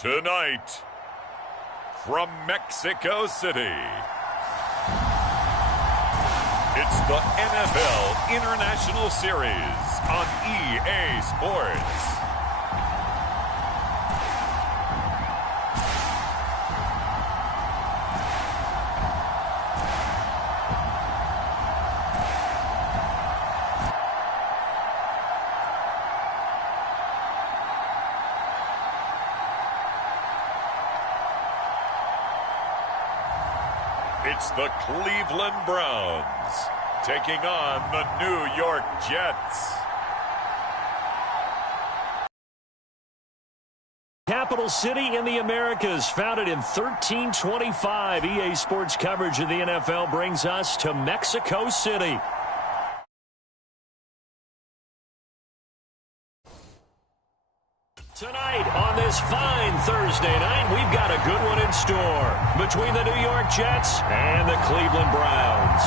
Tonight, from Mexico City, it's the NFL International Series on EA Sports. It's the Cleveland Browns taking on the New York Jets. Capital City in the Americas, founded in 1325. EA Sports coverage of the NFL brings us to Mexico City. Tonight, on this fine Thursday night, we've got a good one in store between the New York Jets and the Cleveland Browns.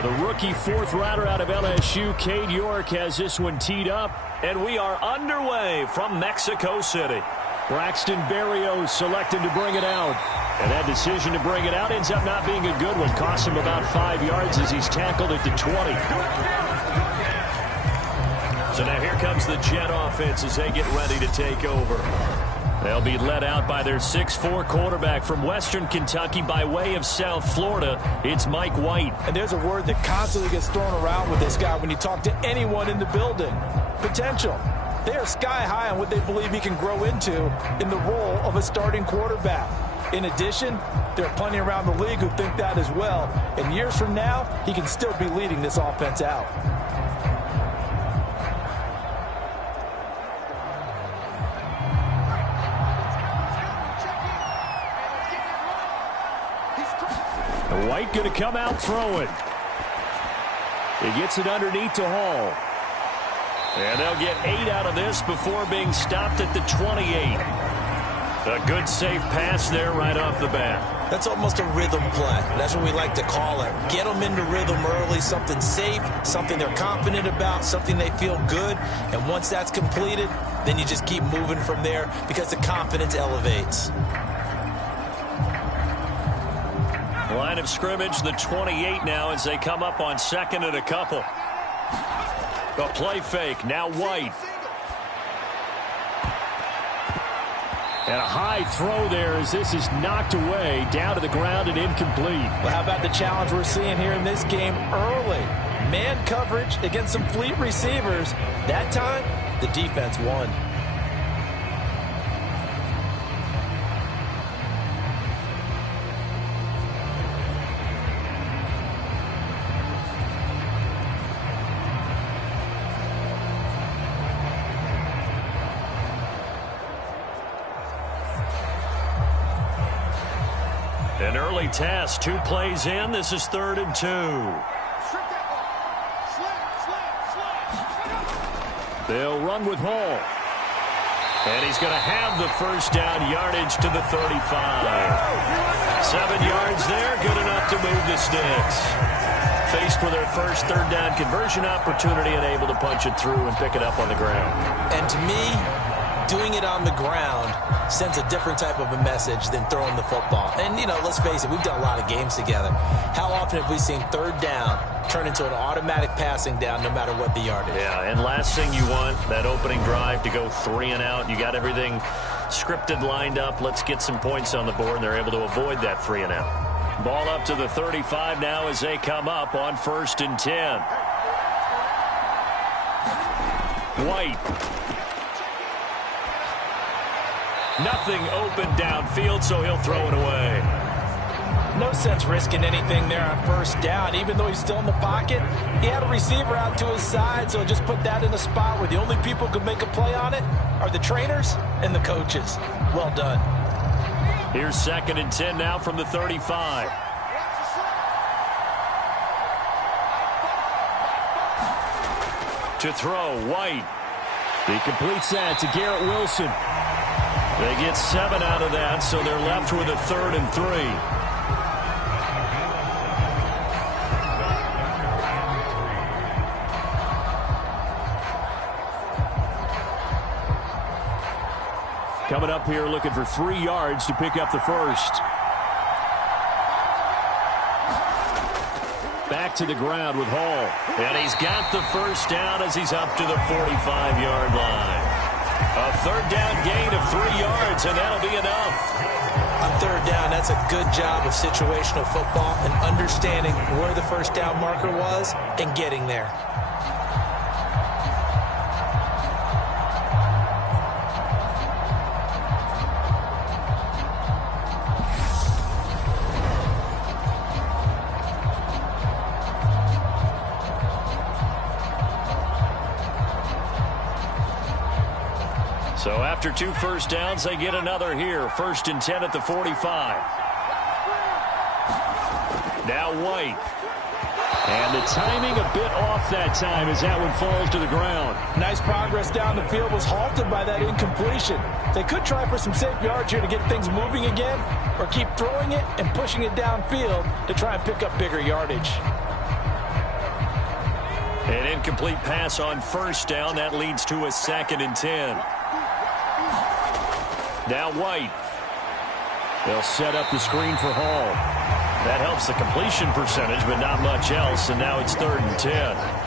The rookie fourth rounder out of LSU, Cade York, has this one teed up, and we are underway from Mexico City. Braxton Berrios selected to bring it out, and that decision to bring it out ends up not being a good one. Cost him about 5 yards as he's tackled at the 20. So now here comes the Jet offense as they get ready to take over. They'll be led out by their 6'4" quarterback from Western Kentucky by way of South Florida. It's Mike White. And there's a word that constantly gets thrown around with this guy when you talk to anyone in the building. Potential. They are sky high on what they believe he can grow into in the role of a starting quarterback. In addition, there are plenty around the league who think that as well. And years from now, he can still be leading this offense out. White going to come out throwing. He gets it underneath to Hall. And they'll get 8 out of this before being stopped at the 28. A good safe pass there right off the bat. That's almost a rhythm play. That's what we like to call it. Get them into rhythm early, something safe, something they're confident about, something they feel good. And once that's completed, then you just keep moving from there because the confidence elevates. Line of scrimmage, the 28 now as they come up on second and a couple. A play fake, now White. And a high throw there as this is knocked away, down to the ground and incomplete. Well, how about the challenge we're seeing here in this game early? Man coverage against some fleet receivers. That time, the defense won. An early task, 2 plays in. This is 3rd and 2. They'll run with Hall. And he's going to have the first down, yardage to the 35. 7 yards there, good enough to move the sticks. Faced with their first 3rd down conversion opportunity and able to punch it through and pick it up on the ground. And to me, doing it on the ground sends a different type of a message than throwing the football. And, you know, let's face it, we've done a lot of games together. How often have we seen 3rd down turn into an automatic passing down no matter what the yardage? Yeah, and last thing you want, that opening drive to go 3 and out. You got everything scripted, lined up. Let's get some points on the board, and they're able to avoid that 3 and out. Ball up to the 35 now as they come up on 1st and 10. White. Nothing open downfield, so he'll throw it away. No sense risking anything there on first down. Even though he's still in the pocket, he had a receiver out to his side, so just put that in a spot where the only people who can make a play on it are the trainers and the coaches. Well done. Here's 2nd and 10 now from the 35. To throw, White. He completes that to Garrett Wilson. They get 7 out of that, so they're left with a 3rd and 3. Coming up here looking for 3 yards to pick up the first. Back to the ground with Hall. And he's got the first down as he's up to the 45-yard line. A 3rd down gain of 3 yards, and that'll be enough. On 3rd down, that's a good job of situational football and understanding where the first down marker was and getting there. So after 2 first downs, they get another here. 1st and 10 at the 45. Now White. And the timing a bit off that time as that one falls to the ground. Nice progress down the field, was halted by that incompletion. They could try for some safe yards here to get things moving again, or keep throwing it and pushing it downfield to try and pick up bigger yardage. An incomplete pass on first down. That leads to a 2nd and 10. Now White. They'll set up the screen for Hall. That helps the completion percentage, but not much else. And now it's 3rd and 10.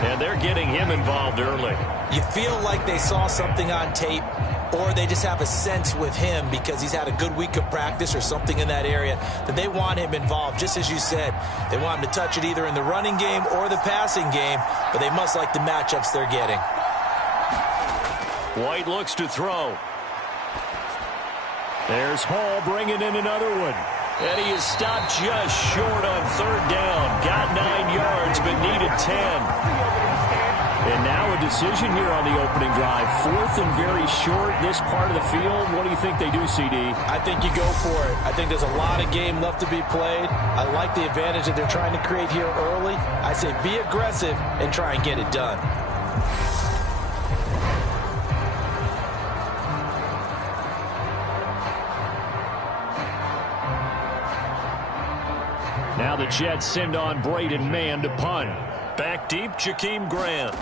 And they're getting him involved early. You feel like they saw something on tape, or they just have a sense with him because he's had a good week of practice or something in that area that they want him involved. Just as you said, they want him to touch it either in the running game or the passing game, but they must like the matchups they're getting. White looks to throw. There's Hall bringing in another one. And he is stopped just short on 3rd down. Got 9 yards, but needed 10. And now a decision here on the opening drive. 4th and very short, this part of the field. What do you think they do, CD? I think you go for it. I think there's a lot of game left to be played. I like the advantage that they're trying to create here early. I say be aggressive and try and get it done. Now the Jets send on Braden Mann to punt. Back deep, Jakeem Grant.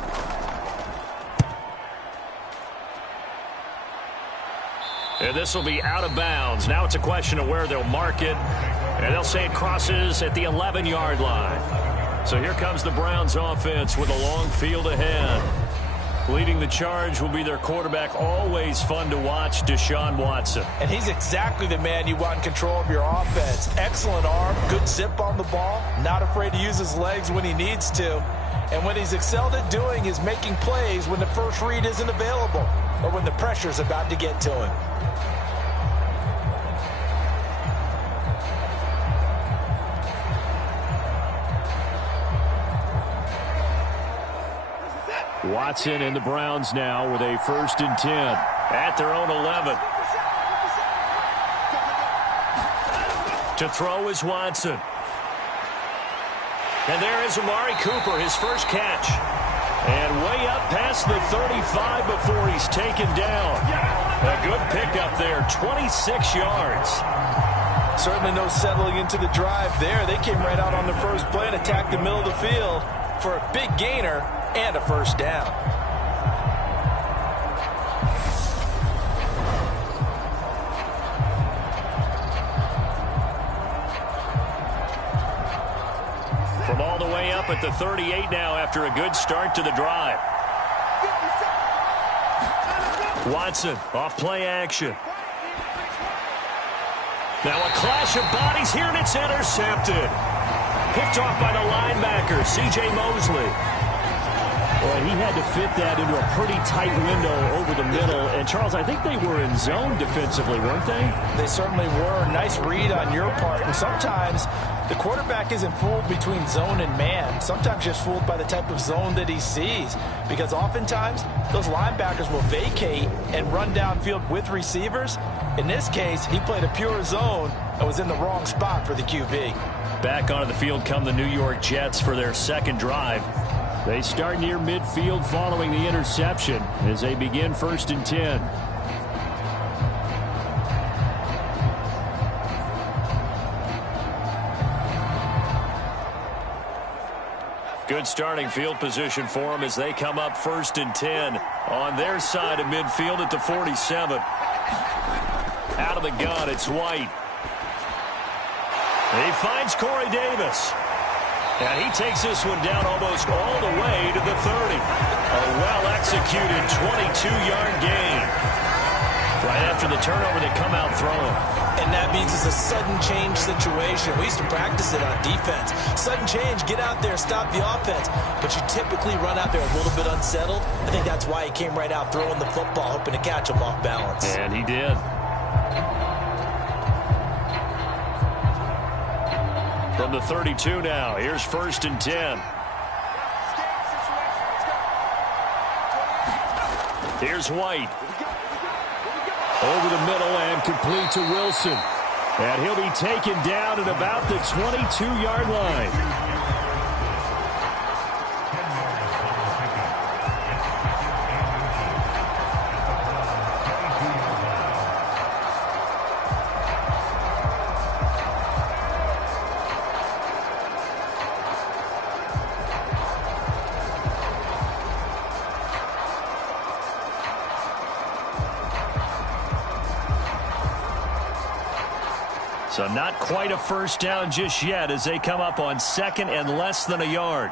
And this will be out of bounds. Now it's a question of where they'll mark it. And they'll say it crosses at the 11-yard line. So here comes the Browns offense with a long field ahead. Leading the charge will be their quarterback, always fun to watch, Deshaun Watson. And he's exactly the man you want in control of your offense. Excellent arm, good zip on the ball, not afraid to use his legs when he needs to. And what he's excelled at doing is making plays when the first read isn't available or when the pressure's about to get to him. Watson and the Browns now with a 1st and 10 at their own 11. To throw is Watson. And there is Amari Cooper, his first catch. And way up past the 35 before he's taken down. A good pickup there, 26 yards. Certainly no settling into the drive there. They came right out on the first play and attacked the middle of the field for a big gainer and a first down. From all the way up at the 38 now after a good start to the drive. Watson off play action. Now a clash of bodies here, and it's intercepted. Picked off by the linebacker, C.J. Mosley. Well, he had to fit that into a pretty tight window over the middle. And, Charles, I think they were in zone defensively, weren't they? They certainly were. Nice read on your part. And sometimes The quarterback isn't fooled between zone and man. Sometimes just fooled by the type of zone that he sees. Because oftentimes, those linebackers will vacate and run downfield with receivers. In this case, he played a pure zone and was in the wrong spot for the QB. Back onto the field come the New York Jets for their second drive. They start near midfield following the interception as they begin 1st and 10. Good starting field position for them as they come up 1st and 10 on their side of midfield at the 47. Out of the gun, it's White. He finds Corey Davis. And he takes this one down almost all the way to the 30. A well-executed 22-yard gain. Right after the turnover, they come out throwing. And that means it's a sudden change situation. We used to practice it on defense. Sudden change, get out there, stop the offense. But you typically run out there a little bit unsettled. I think that's why he came right out throwing the football, hoping to catch him off balance. And he did. From the 32 now, here's 1st and 10. Here's White. Over the middle and complete to Wilson. And he'll be taken down at about the 22-yard line. So not quite a first down just yet as they come up on 2nd and less than a yard.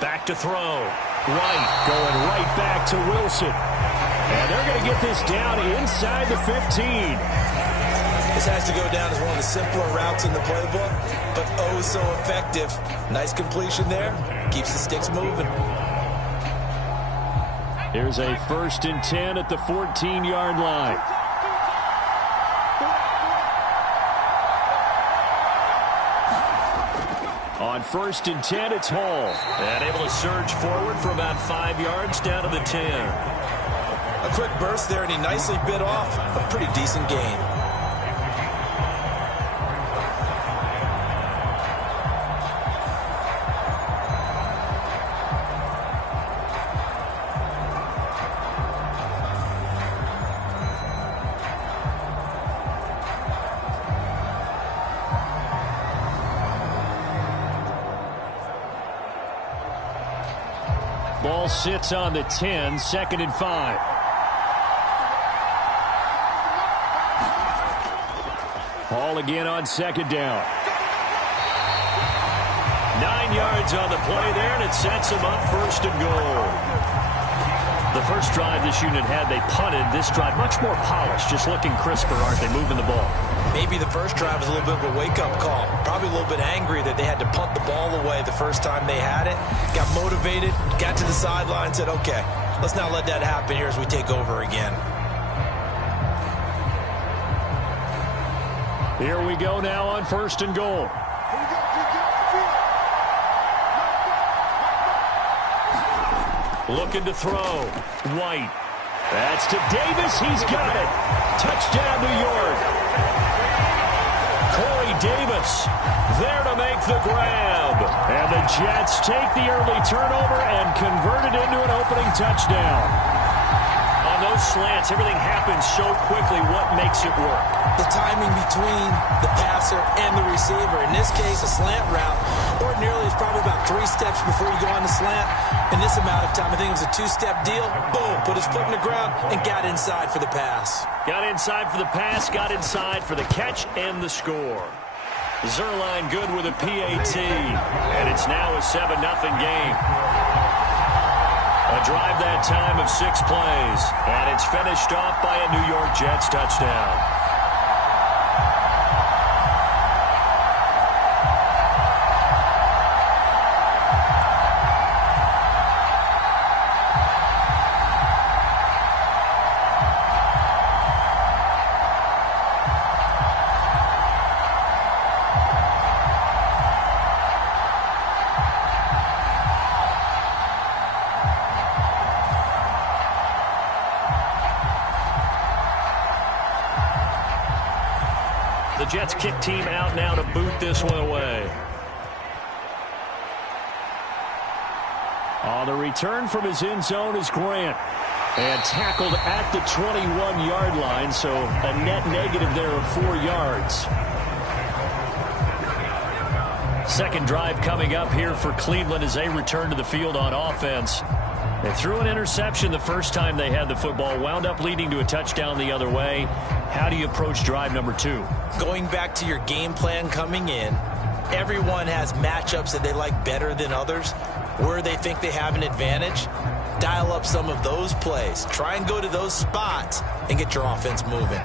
Back to throw. White going right back to Wilson. And they're going to get this down inside the 15. This has to go down as one of the simpler routes in the playbook, but oh so effective. Nice completion there. Keeps the sticks moving. Here's a 1st and 10 at the 14-yard line. On 1st and 10, it's Hall. And able to surge forward for about 5 yards down to the 10. A quick burst there, and he nicely bit off a pretty decent gain. Ball sits on the 10, 2nd and 5. Hall again on 2nd down. 9 yards on the play there, and it sets him up 1st and goal. The first drive this unit had, they punted. This drive, much more polished, just looking crisper, aren't they, moving the ball? Maybe the first drive was a little bit of a wake-up call. Probably a little bit angry that they had to punt the ball away the first time they had it. Got motivated, got to the sideline, said, okay, let's not let that happen here as we take over again. Here we go now on 1st and goal. Looking to throw. White. That's to Davis. He's got it. Touchdown, New York. Corey Davis there to make the grab. And the Jets take the early turnover and convert it into an opening touchdown. On those slants, everything happens so quickly. What makes it work? The timing between the passer and the receiver. In this case, a slant route. Ordinarily, it's probably about 3 steps before you go on the slant. In this amount of time, I think it was a 2-step deal. Boom, put his foot in the ground and got inside for the pass. Got inside for the pass, got inside for the catch and the score. Zuerlein good with a PAT. And it's now a 7-0 game. A drive that time of 6 plays. And it's finished off by a New York Jets touchdown. Jets kick team out now to boot this one away. On the return from his end zone is Grant. And tackled at the 21-yard line, so a net negative there of 4 yards. Second drive coming up here for Cleveland as they return to the field on offense. They threw an interception the first time they had the football, wound up leading to a touchdown the other way. How do you approach drive number 2? Going back to your game plan coming in, everyone has matchups that they like better than others, where they think they have an advantage. Dial up some of those plays. Try and go to those spots and get your offense moving.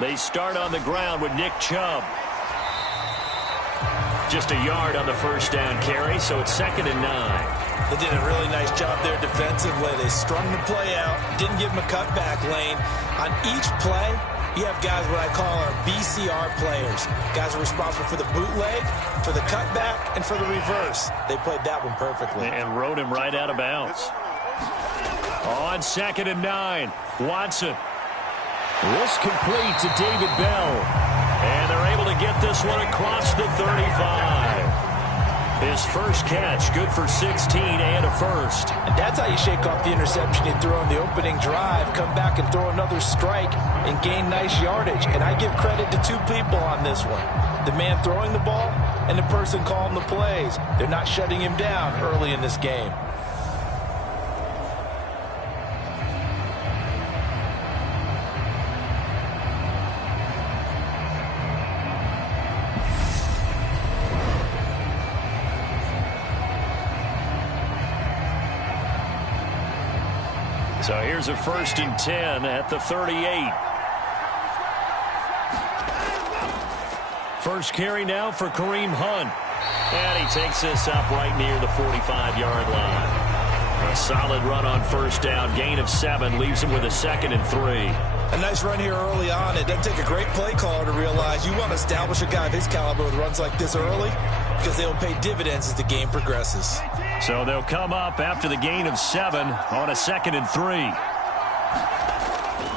They start on the ground with Nick Chubb. Just a yard on the first down carry, so it's 2nd and 9. They did a really nice job there defensively. They strung the play out, didn't give him a cutback lane. On each play, you have guys what I call our BCR players. Guys are responsible for the bootleg, for the cutback, and for the reverse. They played that one perfectly. And rode him right out of bounds. On 2nd and 9, Watson. This complete to David Bell. And they're able to get this one across the 35. His first catch, good for 16 and a first. And that's how you shake off the interception you threw on the opening drive. Come back and throw another strike and gain nice yardage. And I give credit to 2 people on this one. The man throwing the ball and the person calling the plays. They're not shutting him down early in this game. So here's a 1st and 10 at the 38. First carry now for Kareem Hunt. And he takes this up right near the 45-yard line. A solid run on first down. Gain of 7 leaves him with a 2nd and 3. A nice run here early on. It doesn't take a great play caller to realize you want to establish a guy of his caliber with runs like this early because they'll pay dividends as the game progresses. So they'll come up after the gain of 7 on a 2nd and 3.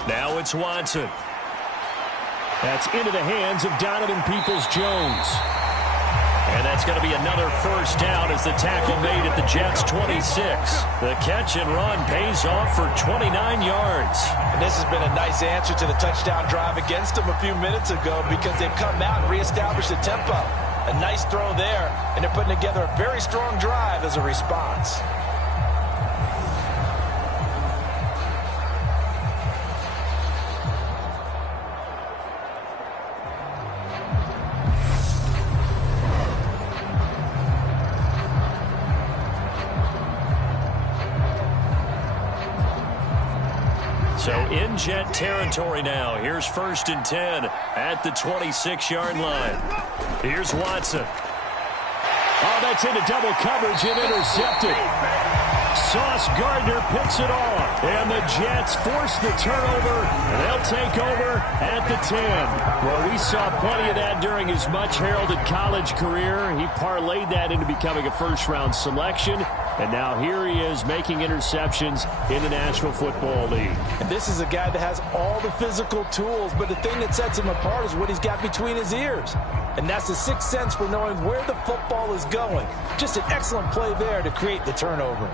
Now it's Watson. That's into the hands of Donovan Peoples-Jones. And that's going to be another first down as the tackle made at the Jets' 26. The catch and run pays off for 29 yards. And this has been a nice answer to the touchdown drive against them a few minutes ago because they've come out and reestablished the tempo. A nice throw there, and they're putting together a very strong drive as a response. So in Jet territory now. Here's 1st and 10 at the 26-yard line. Here's Watson. Oh, that's into double coverage and intercepted. Sauce Gardner picks it off. And the Jets force the turnover. And they'll take over at the 10. Well, we saw plenty of that during his much-heralded college career. He parlayed that into becoming a first-round selection. And now here he is making interceptions in the National Football League. And this is a guy that has all the physical tools, but the thing that sets him apart is what he's got between his ears. And that's the sixth sense for knowing where the football is going. Just an excellent play there to create the turnover.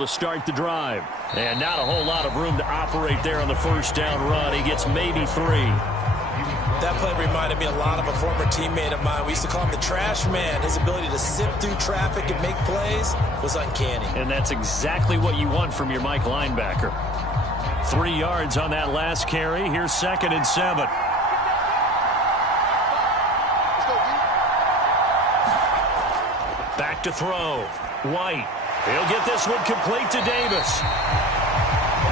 To start the drive. And not a whole lot of room to operate there on the first down run. He gets maybe 3. That play reminded me a lot of a former teammate of mine. We used to call him the trash man. His ability to sift through traffic and make plays was uncanny. And that's exactly what you want from your Mike linebacker. 3 yards on that last carry. Here's 2nd and 7. Back to throw. White. He'll get this one complete to Davis.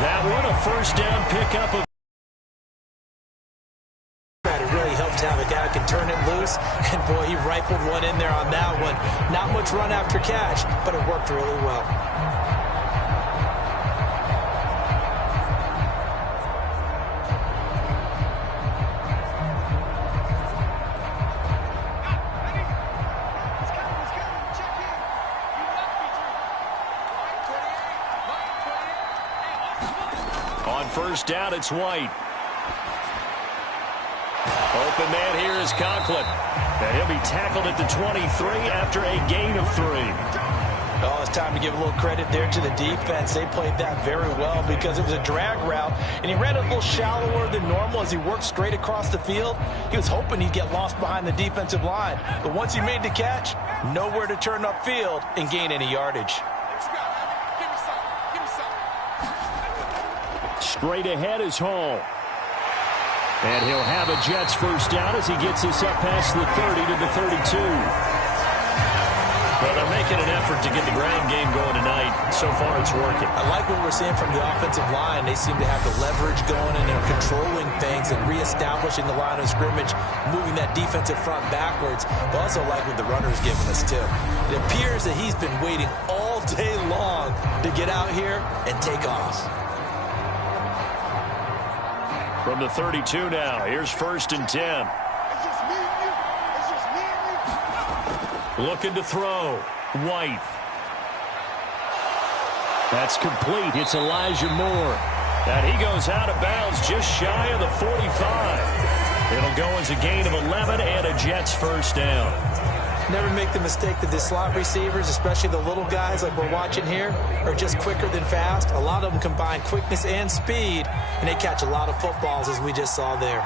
That one a first down pickup of. It really helped have a guy who can turn it loose. And, boy, he rifled one in there on that one. Not much run after catch, but it worked really well. On first down, it's White. Open man here is Conklin. And he'll be tackled at the 23 after a gain of 3. Oh, it's time to give a little credit there to the defense. They played that very well because it was a drag route, and he ran a little shallower than normal as he worked straight across the field. He was hoping he'd get lost behind the defensive line, but once he made the catch, nowhere to turn upfield and gain any yardage. Straight ahead is Hall. And he'll have a Jets first down as he gets this up past the 30 to the 32. Well, they're making an effort to get the ground game going tonight. So far, it's working. I like what we're seeing from the offensive line. They seem to have the leverage going, and they're controlling things and reestablishing the line of scrimmage, moving that defensive front backwards. But also like what the runner's giving us, too. It appears that he's been waiting all day long to get out here and take off. From the 32 now, here's first and 10. Looking to throw. White. That's complete. It's Elijah Moore. And he goes out of bounds just shy of the 45. It'll go as a gain of 11 and a Jets first down. Never make the mistake that the slot receivers, especially the little guys like we're watching here, are just quicker than fast. A lot of them combine quickness and speed, and they catch a lot of footballs, as we just saw there.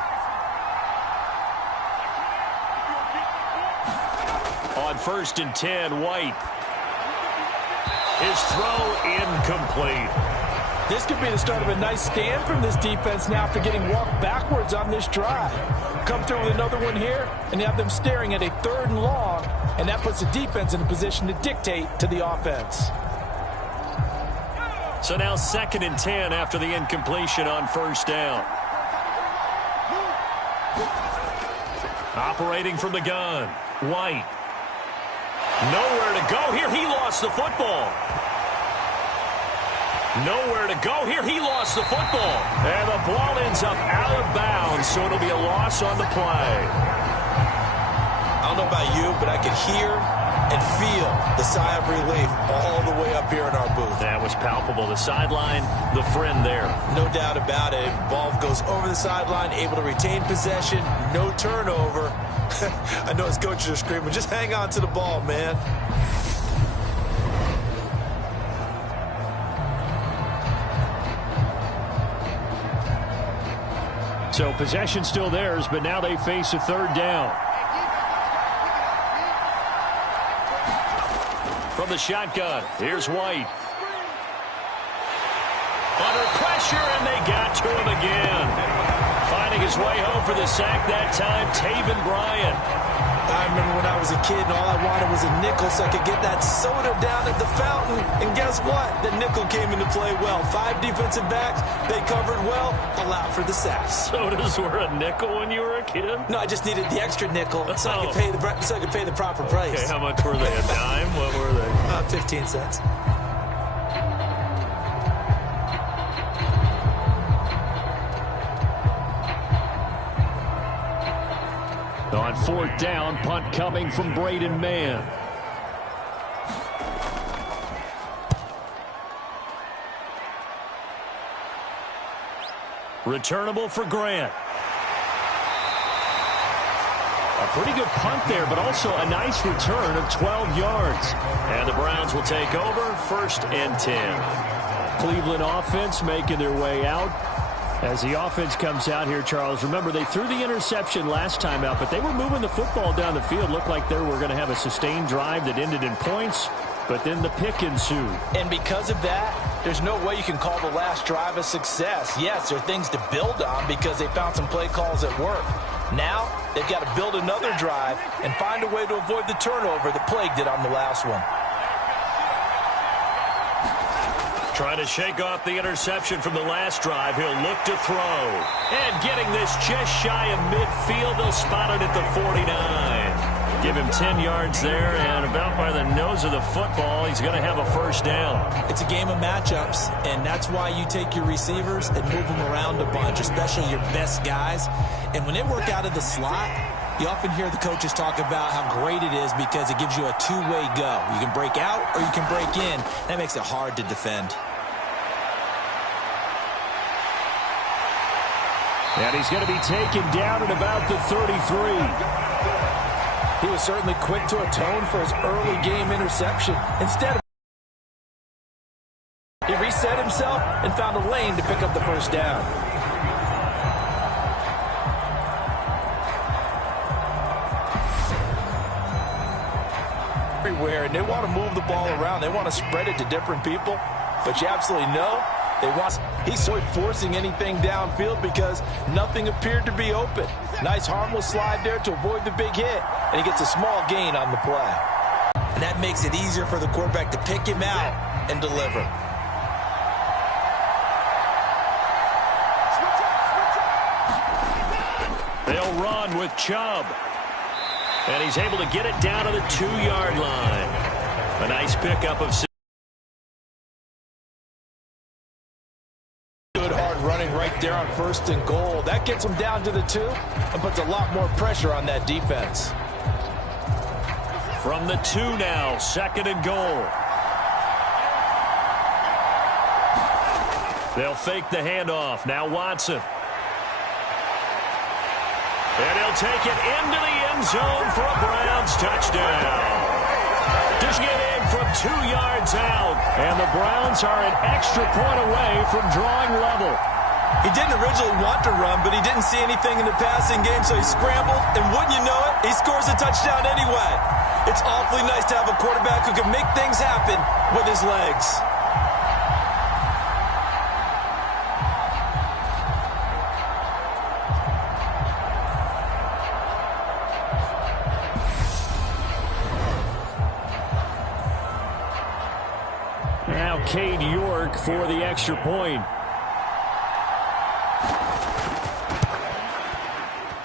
On first and 10, White. His throw incomplete. This could be the start of a nice stand from this defense now after getting walked backwards on this drive. Come through with another one here, and you have them staring at a 3rd and long, and that puts the defense in a position to dictate to the offense. So now 2nd and 10 after the incompletion on first down. Operating from the gun, White. Nowhere to go here. He lost the football. Nowhere to go here. He lost the football. And the ball ends up out of bounds, so it'll be a loss on the play. I don't know about you, but I could hear and feel the sigh of relief all the way up here in our booth. That was palpable. The sideline, the friend there. No doubt about it. Ball goes over the sideline, able to retain possession, no turnover. I know his coaches are screaming, just hang on to the ball, man. So possession still theirs, but now they face a 3rd down. From the shotgun, here's White. Under pressure, and they got to him again. Finding his way home for the sack that time, Taven Bryan. I remember when I was a kid and all I wanted was a nickel so I could get that soda down at the fountain. And guess what? The nickel came into play well. 5 defensive backs, they covered well, allowed for the sacks. Sodas were a nickel when you were a kid? No, I just needed the extra nickel so I could pay the proper price. Okay, how much were they? A dime? What were they? 15 cents. On 4th down, punt coming from Braden Mann. Returnable for Grant. A pretty good punt there, but also a nice return of 12 yards. And the Browns will take over 1st and 10. Cleveland offense making their way out. As the offense comes out here, Charles, remember they threw the interception last time out, but they were moving the football down the field. Looked like they were going to have a sustained drive that ended in points, but then the pick ensued. And because of that, there's no way you can call the last drive a success. Yes, there are things to build on because they found some play calls that work. Now, they've got to build another drive and find a way to avoid the turnover that plagued it on the last one. Trying to shake off the interception from the last drive. He'll look to throw. And getting this just shy of midfield. They'll spot it at the 49. Give him 10 yards there, and about by the nose of the football, he's going to have a first down. It's a game of matchups, and that's why you take your receivers and move them around a bunch, especially your best guys. And when they work out of the slot, you often hear the coaches talk about how great it is because it gives you a two-way go. You can break out or you can break in. That makes it hard to defend. And he's going to be taken down at about the 33. He was certainly quick to atone for his early game interception. Instead, he reset himself and found a lane to pick up the first down. Everywhere, and they want to move the ball around. They want to spread it to different people, but you absolutely know they want. He's forcing anything downfield because nothing appeared to be open. Nice harmless slide there to avoid the big hit, and he gets a small gain on the play. And that makes it easier for the quarterback to pick him out and deliver. They'll run with Chubb. And he's able to get it down to the 2-yard line. A nice pickup of 6. Good hard running right there on 1st and goal. That gets him down to the 2 and puts a lot more pressure on that defense. From the 2 now, 2nd and goal. They'll fake the handoff. Now Watson. And he'll take it into the end zone for a Browns touchdown. Just get in from 2 yards out. And the Browns are an extra point away from drawing level. He didn't originally want to run, but he didn't see anything in the passing game, so he scrambled. And wouldn't you know it, he scores a touchdown anyway. It's awfully nice to have a quarterback who can make things happen with his legs. Now Cade York for the extra point.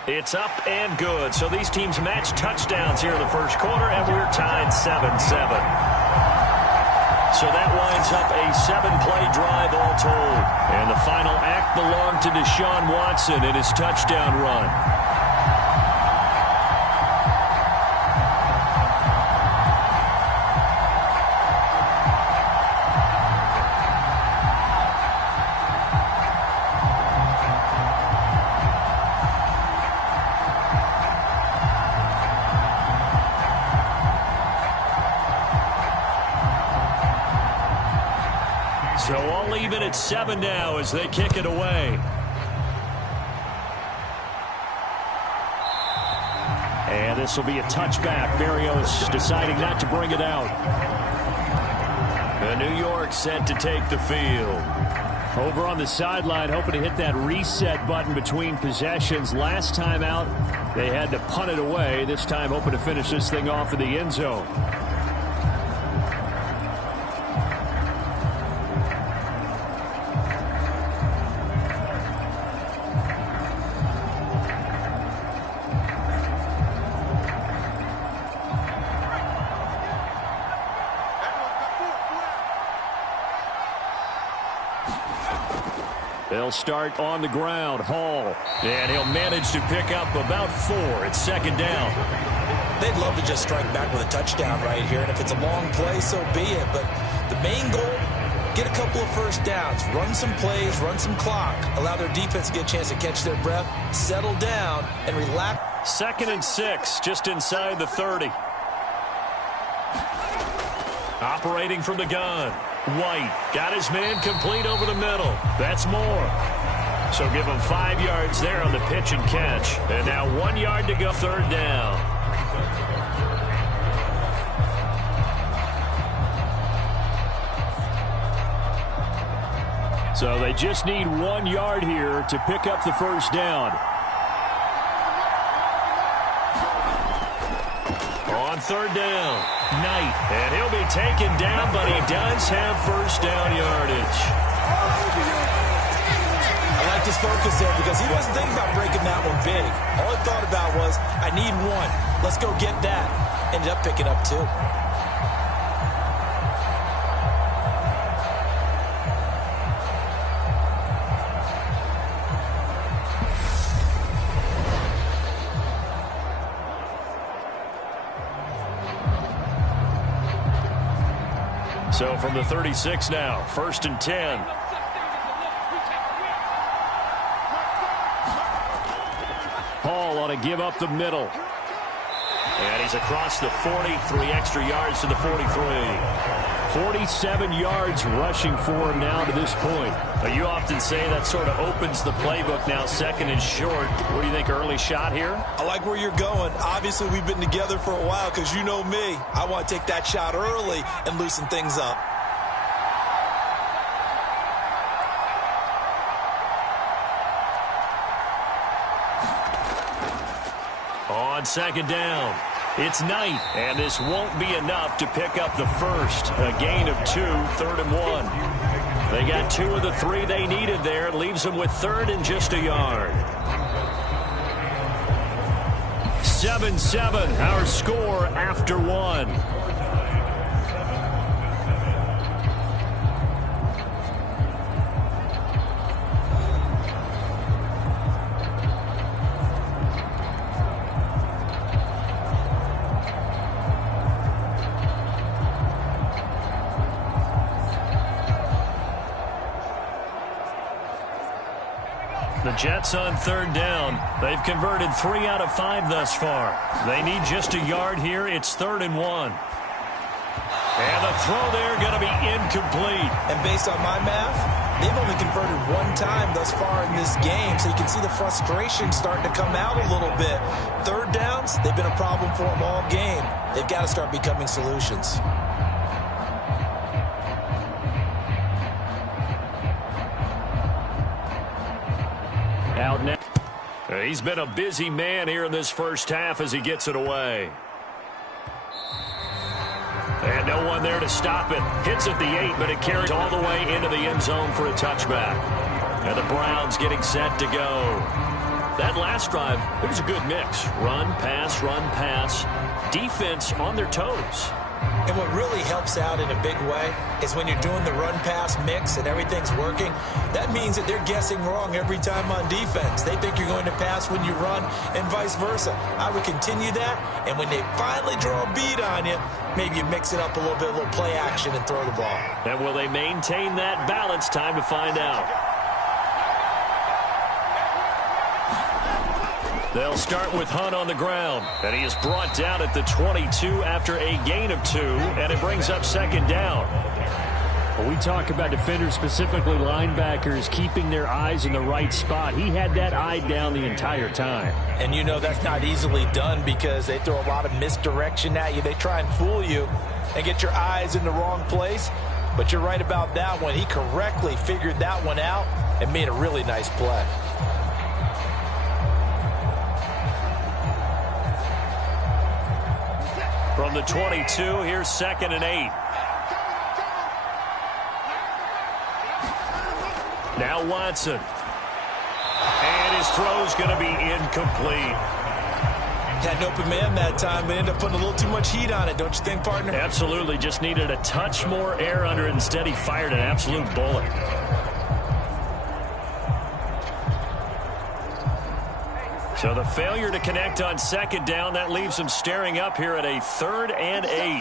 It's up and good. So these teams match touchdowns here in the first quarter, and we're tied 7-7. So that winds up a 7-play drive all told. And the final act belonged to Deshaun Watson in his touchdown run. So all even at 7 now as they kick it away. And this will be a touchback. Berrios deciding not to bring it out. The New York set to take the field. Over on the sideline, hoping to hit that reset button between possessions. Last time out, they had to punt it away. This time hoping to finish this thing off in the end zone. They'll start on the ground. Hall. And he'll manage to pick up about 4. It's 2nd down. They'd love to just strike back with a touchdown right here. And if it's a long play, so be it. But the main goal, get a couple of first downs. Run some plays, run some clock. Allow their defense to get a chance to catch their breath, settle down, and relax. 2nd and 6, just inside the 30. Operating from the gun. White got his man complete over the middle. That's more. So give him 5 yards there on the pitch and catch. And now 1 yard to go, 3rd down. So they just need 1 yard here to pick up the first down. On third down. Knight. And he'll be taken down, but he does have first down yardage. I like his focus there because he wasn't thinking about breaking that one big. All he thought about was, I need one. Let's go get that. Ended up picking up two. So from the 36 now, 1st and 10. Hall ought to give up the middle. And he's across the 40, 3 extra yards to the 43. 47 yards rushing for him now to this point. You often say that sort of opens the playbook now, 2nd and short. What do you think, early shot here? I like where you're going. Obviously, we've been together for a while because you know me. I want to take that shot early and loosen things up. On 2nd down, it's Knight, and this won't be enough to pick up the first. A gain of 2, 3rd and 1. They got 2 of the 3 they needed there. It leaves them with 3rd and just a yard. 7-7, our score after 1. The Jets on 3rd down. They've converted 3 out of 5 thus far. They need just a yard here. It's 3rd and 1. And the throw there going to be incomplete. And based on my math, they've only converted 1 time thus far in this game, so you can see the frustration starting to come out a little bit. 3rd downs, they've been a problem for them all game. They've got to start becoming solutions. Out now. He's been a busy man here in this first half as he gets it away. And no one there to stop it. Hits at the 8, but it carries all the way into the end zone for a touchback. And the Browns getting set to go. That last drive, it was a good mix. Run, pass, defense on their toes. And what really helps out in a big way is when you're doing the run-pass mix and everything's working, that means that they're guessing wrong every time on defense. They think you're going to pass when you run and vice versa. I would continue that, and when they finally draw a beat on you, maybe you mix it up a little bit, a little play action and throw the ball. And will they maintain that balance? Time to find out. They'll start with Hunt on the ground, and he is brought down at the 22 after a gain of 2, and it brings up 2nd down. When we talk about defenders, specifically linebackers, keeping their eyes in the right spot, he had that eye down the entire time. And you know that's not easily done because they throw a lot of misdirection at you. They try and fool you and get your eyes in the wrong place. But you're right about that one. He correctly figured that one out and made a really nice play. From the 22, here's 2nd and 8. Now Watson. And his throw's going to be incomplete. Had an open man that time, but ended up putting a little too much heat on it, don't you think, partner? Absolutely. Just needed a touch more air under it. Instead, he fired an absolute bullet. So the failure to connect on 2nd down, that leaves him staring up here at a 3rd and 8.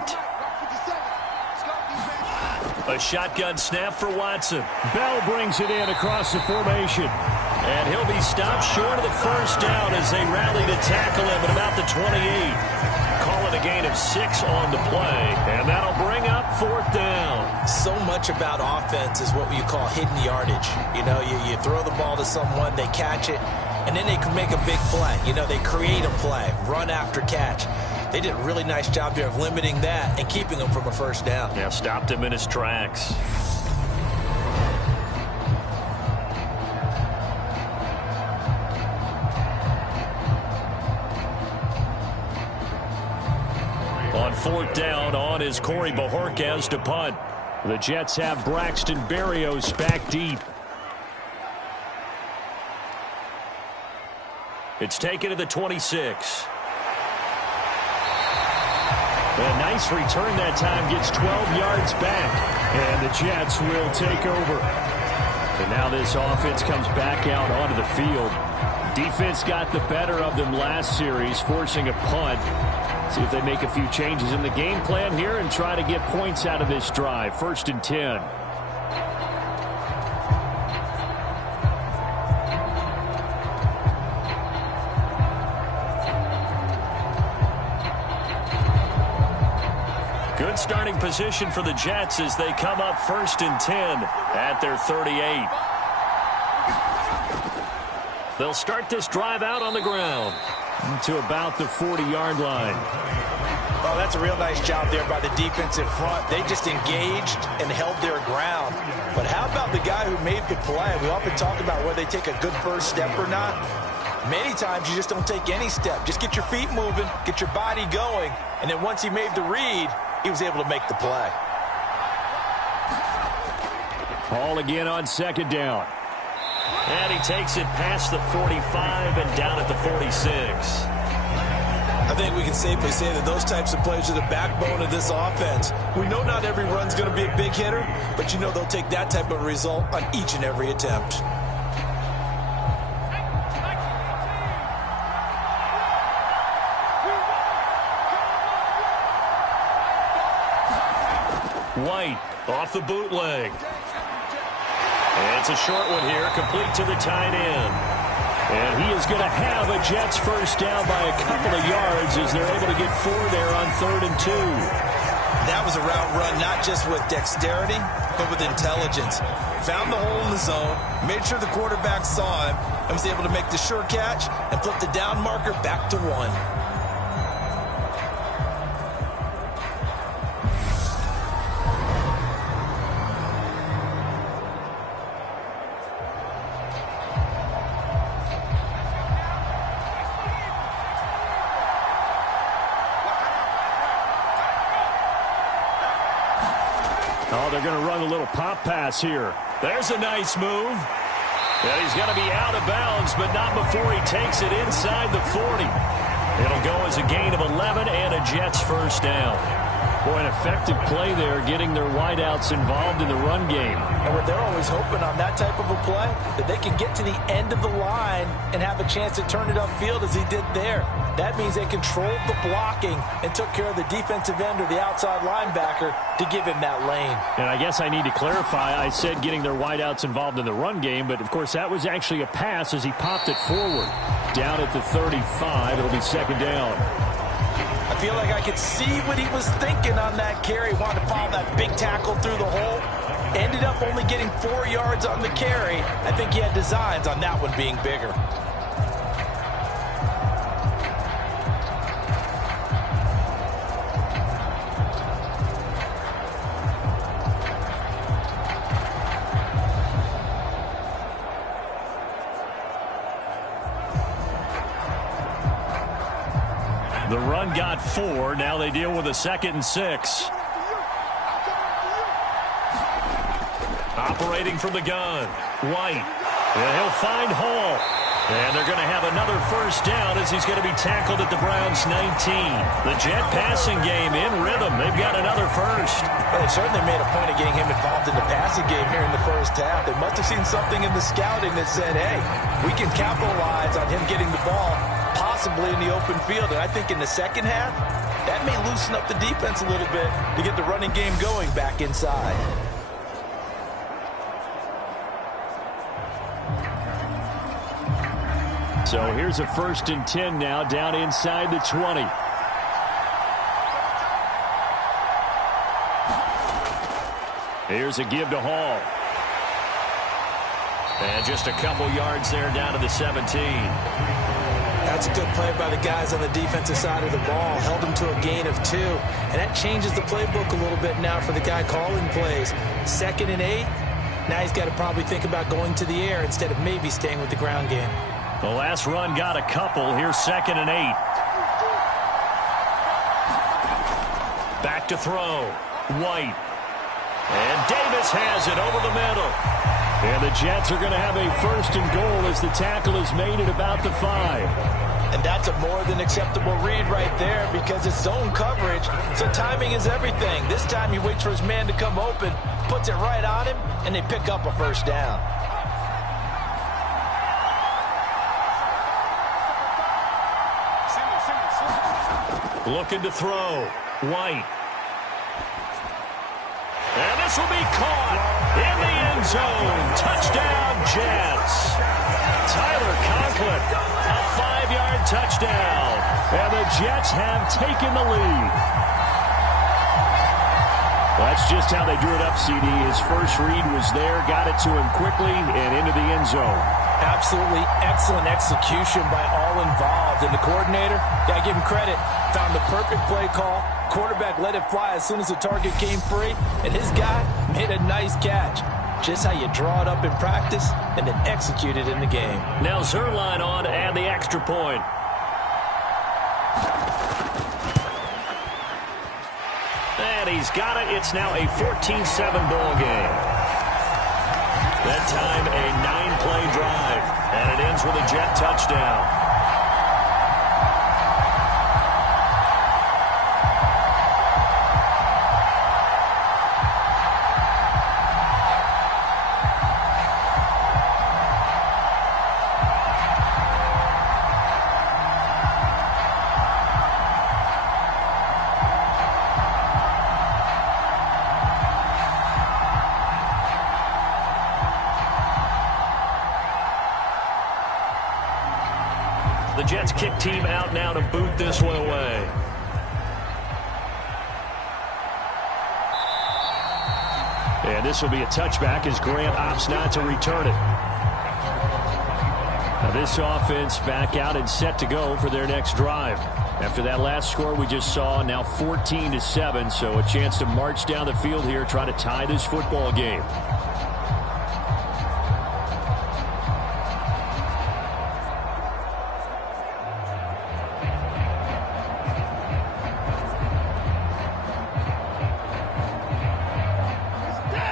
A shotgun snap for Watson. Bell brings it in across the formation. And he'll be stopped short of the first down as they rally to tackle him at about the 28. Call it a gain of 6 on the play. And that'll bring up 4th down. So much about offense is what you call hidden yardage. You know, you throw the ball to someone, they catch it, and then they can make a big play. You know, they create a play, run after catch. They did a really nice job there of limiting that and keeping him from a first down. Yeah, stopped him in his tracks. On 4th down on is Corey Bojorquez to punt. The Jets have Braxton Berrios back deep. It's taken to the 26. A nice return that time, gets 12 yards back, and the Jets will take over. And now this offense comes back out onto the field. Defense got the better of them last series, forcing a punt. See if they make a few changes in the game plan here and try to get points out of this drive. 1st and 10. Good starting position for the Jets as they come up 1st and 10 at their 38. They'll start this drive out on the ground to about the 40-yard line. Oh, that's a real nice job there by the defensive front. They just engaged and held their ground. But how about the guy who made the play? We often talk about whether they take a good first step or not. Many times you just don't take any step. Just get your feet moving, get your body going, and then once he made the read, he was able to make the play. Hall again on 2nd down. And he takes it past the 45 and down at the 46. I think we can safely say that those types of plays are the backbone of this offense. We know not every run's going to be a big hitter, but you know they'll take that type of result on each and every attempt. White off the bootleg. And it's a short one here, complete to the tight end. And he is going to have a Jets first down by a couple of yards as they're able to get 4 there on 3rd and 2. That was a route run not just with dexterity, but with intelligence. Found the hole in the zone, made sure the quarterback saw him, and was able to make the sure catch and flip the down marker back to 1. Oh, they're going to run a little pop pass here. There's a nice move. And he's going to be out of bounds, but not before he takes it inside the 40. It'll go as a gain of 11 and a Jets first down. Boy, an effective play there, getting their wideouts involved in the run game. And what they're always hoping on that type of a play, that they can get to the end of the line and have a chance to turn it upfield as he did there. That means they controlled the blocking and took care of the defensive end or the outside linebacker to give him that lane. And I guess I need to clarify, I said getting their wideouts involved in the run game, but of course that was actually a pass as he popped it forward. Down at the 35, it'll be 2nd down. I feel like I could see what he was thinking on that carry. Wanted to follow that big tackle through the hole. Ended up only getting 4 yards on the carry. I think he had designs on that one being bigger. The run got 4. Now they deal with a 2nd and 6. Operating from the gun. White. And he'll find Hall. And they're going to have another first down as he's going to be tackled at the Browns' 19. The Jet passing game in rhythm. They've got another first. Well, they certainly made a point of getting him involved in the passing game here in the first half. They must have seen something in the scouting that said, hey, we can capitalize on him getting the ball possibly in the open field. And I think in the second half, that may loosen up the defense a little bit to get the running game going back inside. So here's a 1st and 10 now down inside the 20. Here's a give to Hall. And just a couple yards there down to the 17. That's a good play by the guys on the defensive side of the ball. Held them to a gain of 2. And that changes the playbook a little bit now for the guy calling plays. 2nd and 8. Now he's got to probably think about going to the air instead of maybe staying with the ground game. The last run got a couple. Here's 2nd and 8. to throw. White. And Davis has it over the middle. And the Jets are going to have a 1st and goal as the tackle is made at about the 5. And that's a more than acceptable read right there because it's zone coverage, so timing is everything. This time he waits for his man to come open, puts it right on him, and they pick up a 1st down. Looking to throw. White. And this will be caught in the end zone. Touchdown, Jets. Tyler Conklin, a 5-yard touchdown. And the Jets have taken the lead. That's just how they drew it up, CD. His first read was there, got it to him quickly, and into the end zone. Absolutely excellent execution by all involved. And the coordinator, got to give him credit, found the perfect play call. Quarterback let it fly as soon as the target came free, and his guy made a nice catch. Just how you draw it up in practice and then execute it in the game. Now Zuerlein on to add the extra point. And he's got it. It's now a 14-7 ball game. That time a 9-play drive, and it ends with a Jet touchdown. The Jets kick team out now to boot this one away. And this will be a touchback as Grant opts not to return it. Now this offense back out and set to go for their next drive. After that last score we just saw, now 14-7, so a chance to march down the field here, try to tie this football game.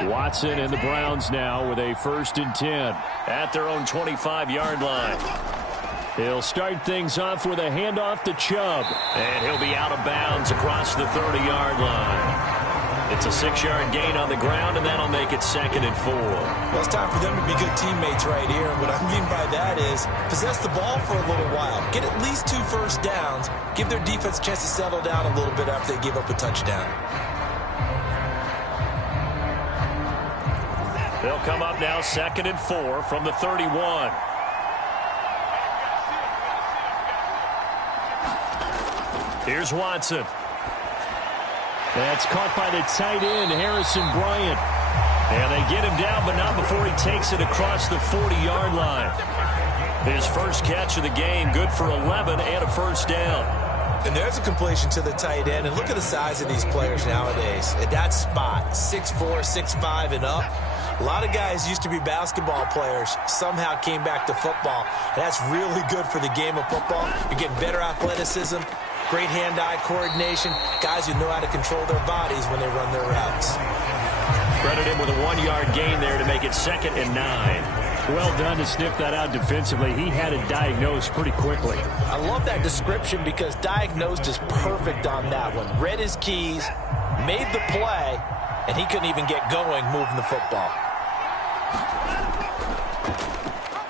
Watson and the Browns now with a 1st and 10 at their own 25-yard line. He'll start things off with a handoff to Chubb. And he'll be out of bounds across the 30-yard line. It's a 6-yard gain on the ground, and that'll make it 2nd and 4. Well, it's time for them to be good teammates right here. And what I mean by that is possess the ball for a little while. Get at least 2 first downs. Give their defense a chance to settle down a little bit after they give up a touchdown. They'll come up now 2nd and 4 from the 31. Here's Watson. That's caught by the tight end, Harrison Bryant. And they get him down, but not before he takes it across the 40-yard line. His first catch of the game, good for 11 and a 1st down. And there's a completion to the tight end. And look at the size of these players nowadays. At that spot, 6'4", 6'5", and up. A lot of guys used to be basketball players, somehow came back to football. And that's really good for the game of football. You're getting better athleticism, great hand-eye coordination, guys who know how to control their bodies when they run their routes. Credit him with a 1-yard gain there to make it 2nd and 9. Well done to sniff that out defensively. He had it diagnosed pretty quickly. I love that description because diagnosed is perfect on that one. Read his keys, made the play, and he couldn't even get going moving the football.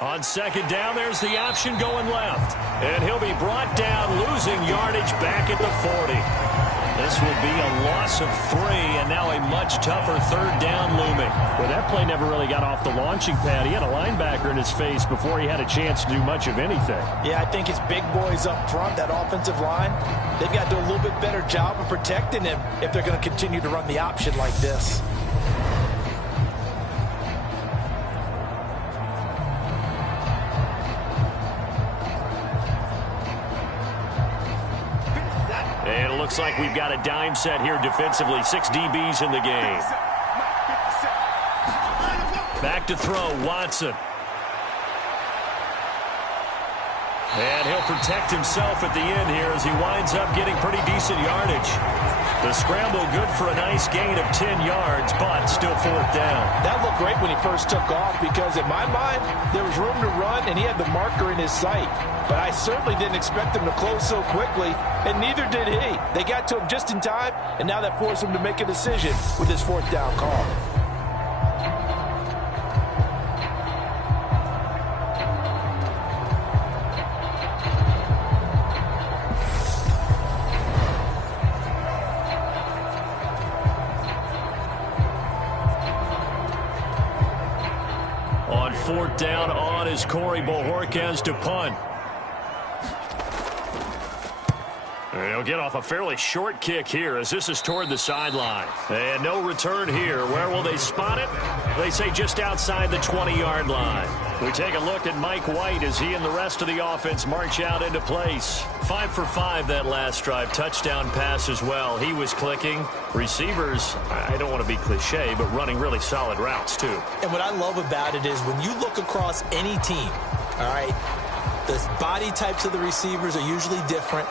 On 2nd down, there's the option going left. And he'll be brought down, losing yardage back at the 40. This will be a loss of 3, and now a much tougher 3rd down looming. Well, that play never really got off the launching pad. He had a linebacker in his face before he had a chance to do much of anything. Yeah, I think his big boys up front, that offensive line, they've got to do a little bit better job of protecting him if they're going to continue to run the option like this. And it looks like we've got a dime set here defensively. 6 DBs in the game. Back to throw, Watson. And he'll protect himself at the end here as he winds up getting pretty decent yardage. The scramble good for a nice gain of 10 yards, but still fourth down. That looked great when he first took off because, in my mind, there was room to run and he had the marker in his sight. But I certainly didn't expect him to close so quickly, and neither did he. They got to him just in time, and now that forced him to make a decision with his fourth down call. On fourth down on is Corey Bojorquez to punt. He'll get off a fairly short kick here as this is toward the sideline. And no return here. Where will they spot it? They say just outside the 20-yard line. We take a look at Mike White as he and the rest of the offense march out into place. 5 for 5 that last drive. Touchdown pass as well. He was clicking. Receivers, I don't want to be cliche, but running really solid routes too. And what I love about it is when you look across any team, all right, the body types of the receivers are usually different.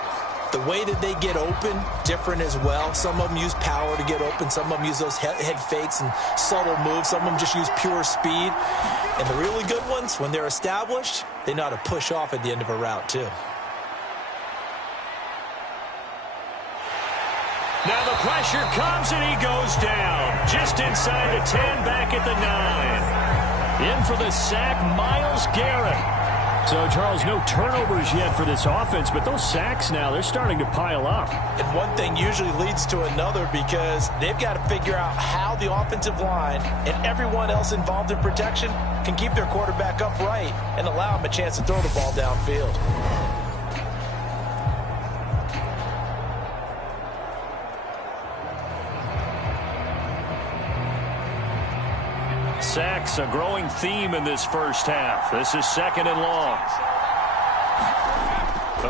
The way that they get open, different as well. Some of them use power to get open. Some of them use those head fakes and subtle moves. Some of them just use pure speed. And the really good ones, when they're established, they know how to push off at the end of a route too. Now the pressure comes and he goes down. Just inside the 10, back at the 9. In for the sack, Myles Garrett. So, Charles, no turnovers yet for this offense, but those sacks now, they're starting to pile up. And one thing usually leads to another because they've got to figure out how the offensive line and everyone else involved in protection can keep their quarterback upright and allow him a chance to throw the ball downfield. Sacks, a growing theme in this first half. This is second and long.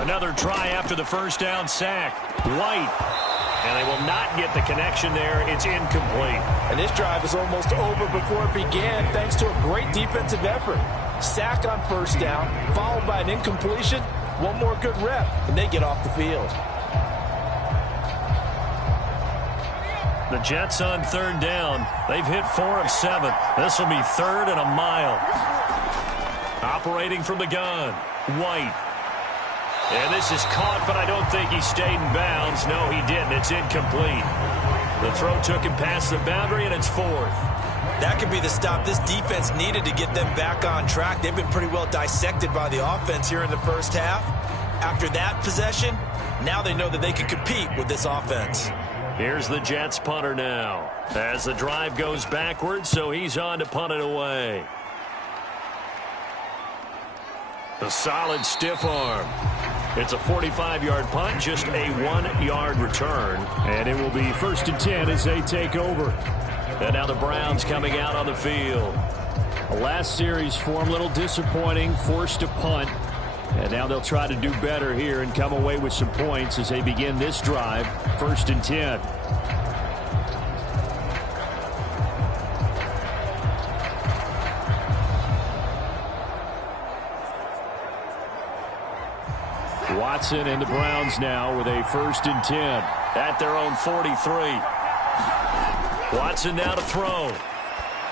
Another try after the first down sack. White. And they will not get the connection there. It's incomplete. And this drive is almost over before it began thanks to a great defensive effort. Sack on first down, followed by an incompletion. One more good rep, and they get off the field. The Jets on third down. They've hit 4 of 7. This will be third and a mile. Operating from the gun. White. And this is caught, but I don't think he stayed in bounds. No, he didn't. It's incomplete. The throw took him past the boundary, and it's fourth. That could be the stop this defense needed to get them back on track. They've been pretty well dissected by the offense here in the first half. After that possession, now they know that they can compete with this offense. Here's the Jets punter now. As the drive goes backwards, so he's on to punt it away. A solid stiff arm. It's a 45-yard punt, just a 1-yard return. And it will be 1st and 10 as they take over. And now the Browns coming out on the field. The last series for them, a little disappointing, forced to punt. And now they'll try to do better here and come away with some points as they begin this drive. 1st and 10. Watson and the Browns now with a 1st and 10. At their own 43. Watson now to throw.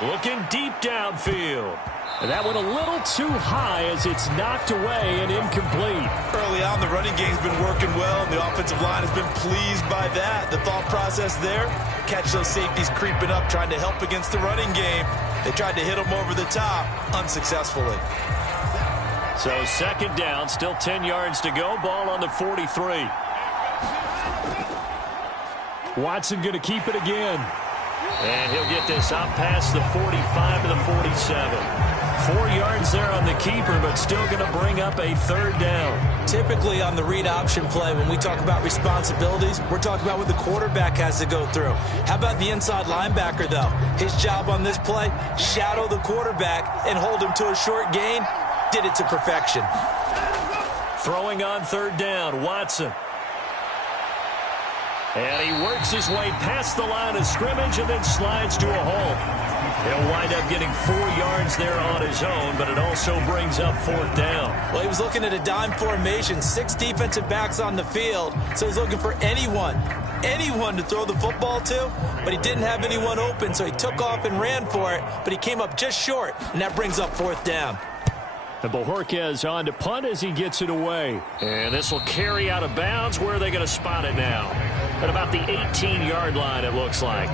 Looking deep downfield. And that went a little too high as it's knocked away and incomplete. Early on, the running game's been working well, and the offensive line has been pleased by that. The thought process there, catch those safeties creeping up, trying to help against the running game. They tried to hit them over the top, unsuccessfully. So second down, still 10 yards to go. Ball on the 43. Watson going to keep it again. And he'll get this out past the 45 to the 47. 4 yards there on the keeper, but still going to bring up a third down. Typically on the read option play, when we talk about responsibilities, we're talking about what the quarterback has to go through. How about the inside linebacker, though? His job on this play, shadow the quarterback and hold him to a short gain. Did it to perfection. Throwing on third down, Watson. And he works his way past the line of scrimmage and then slides to a hole. He'll wind up getting 4 yards there on his own, but it also brings up fourth down. Well, he was looking at a dime formation, 6 defensive backs on the field, so he's looking for anyone anyone to throw the football to, but he didn't have anyone open, so he took off and ran for it, but he came up just short, and that brings up 4th down. And Bojorquez on to punt as he gets it away. And this will carry out of bounds. Where are they going to spot it now? At about the 18-yard line, it looks like.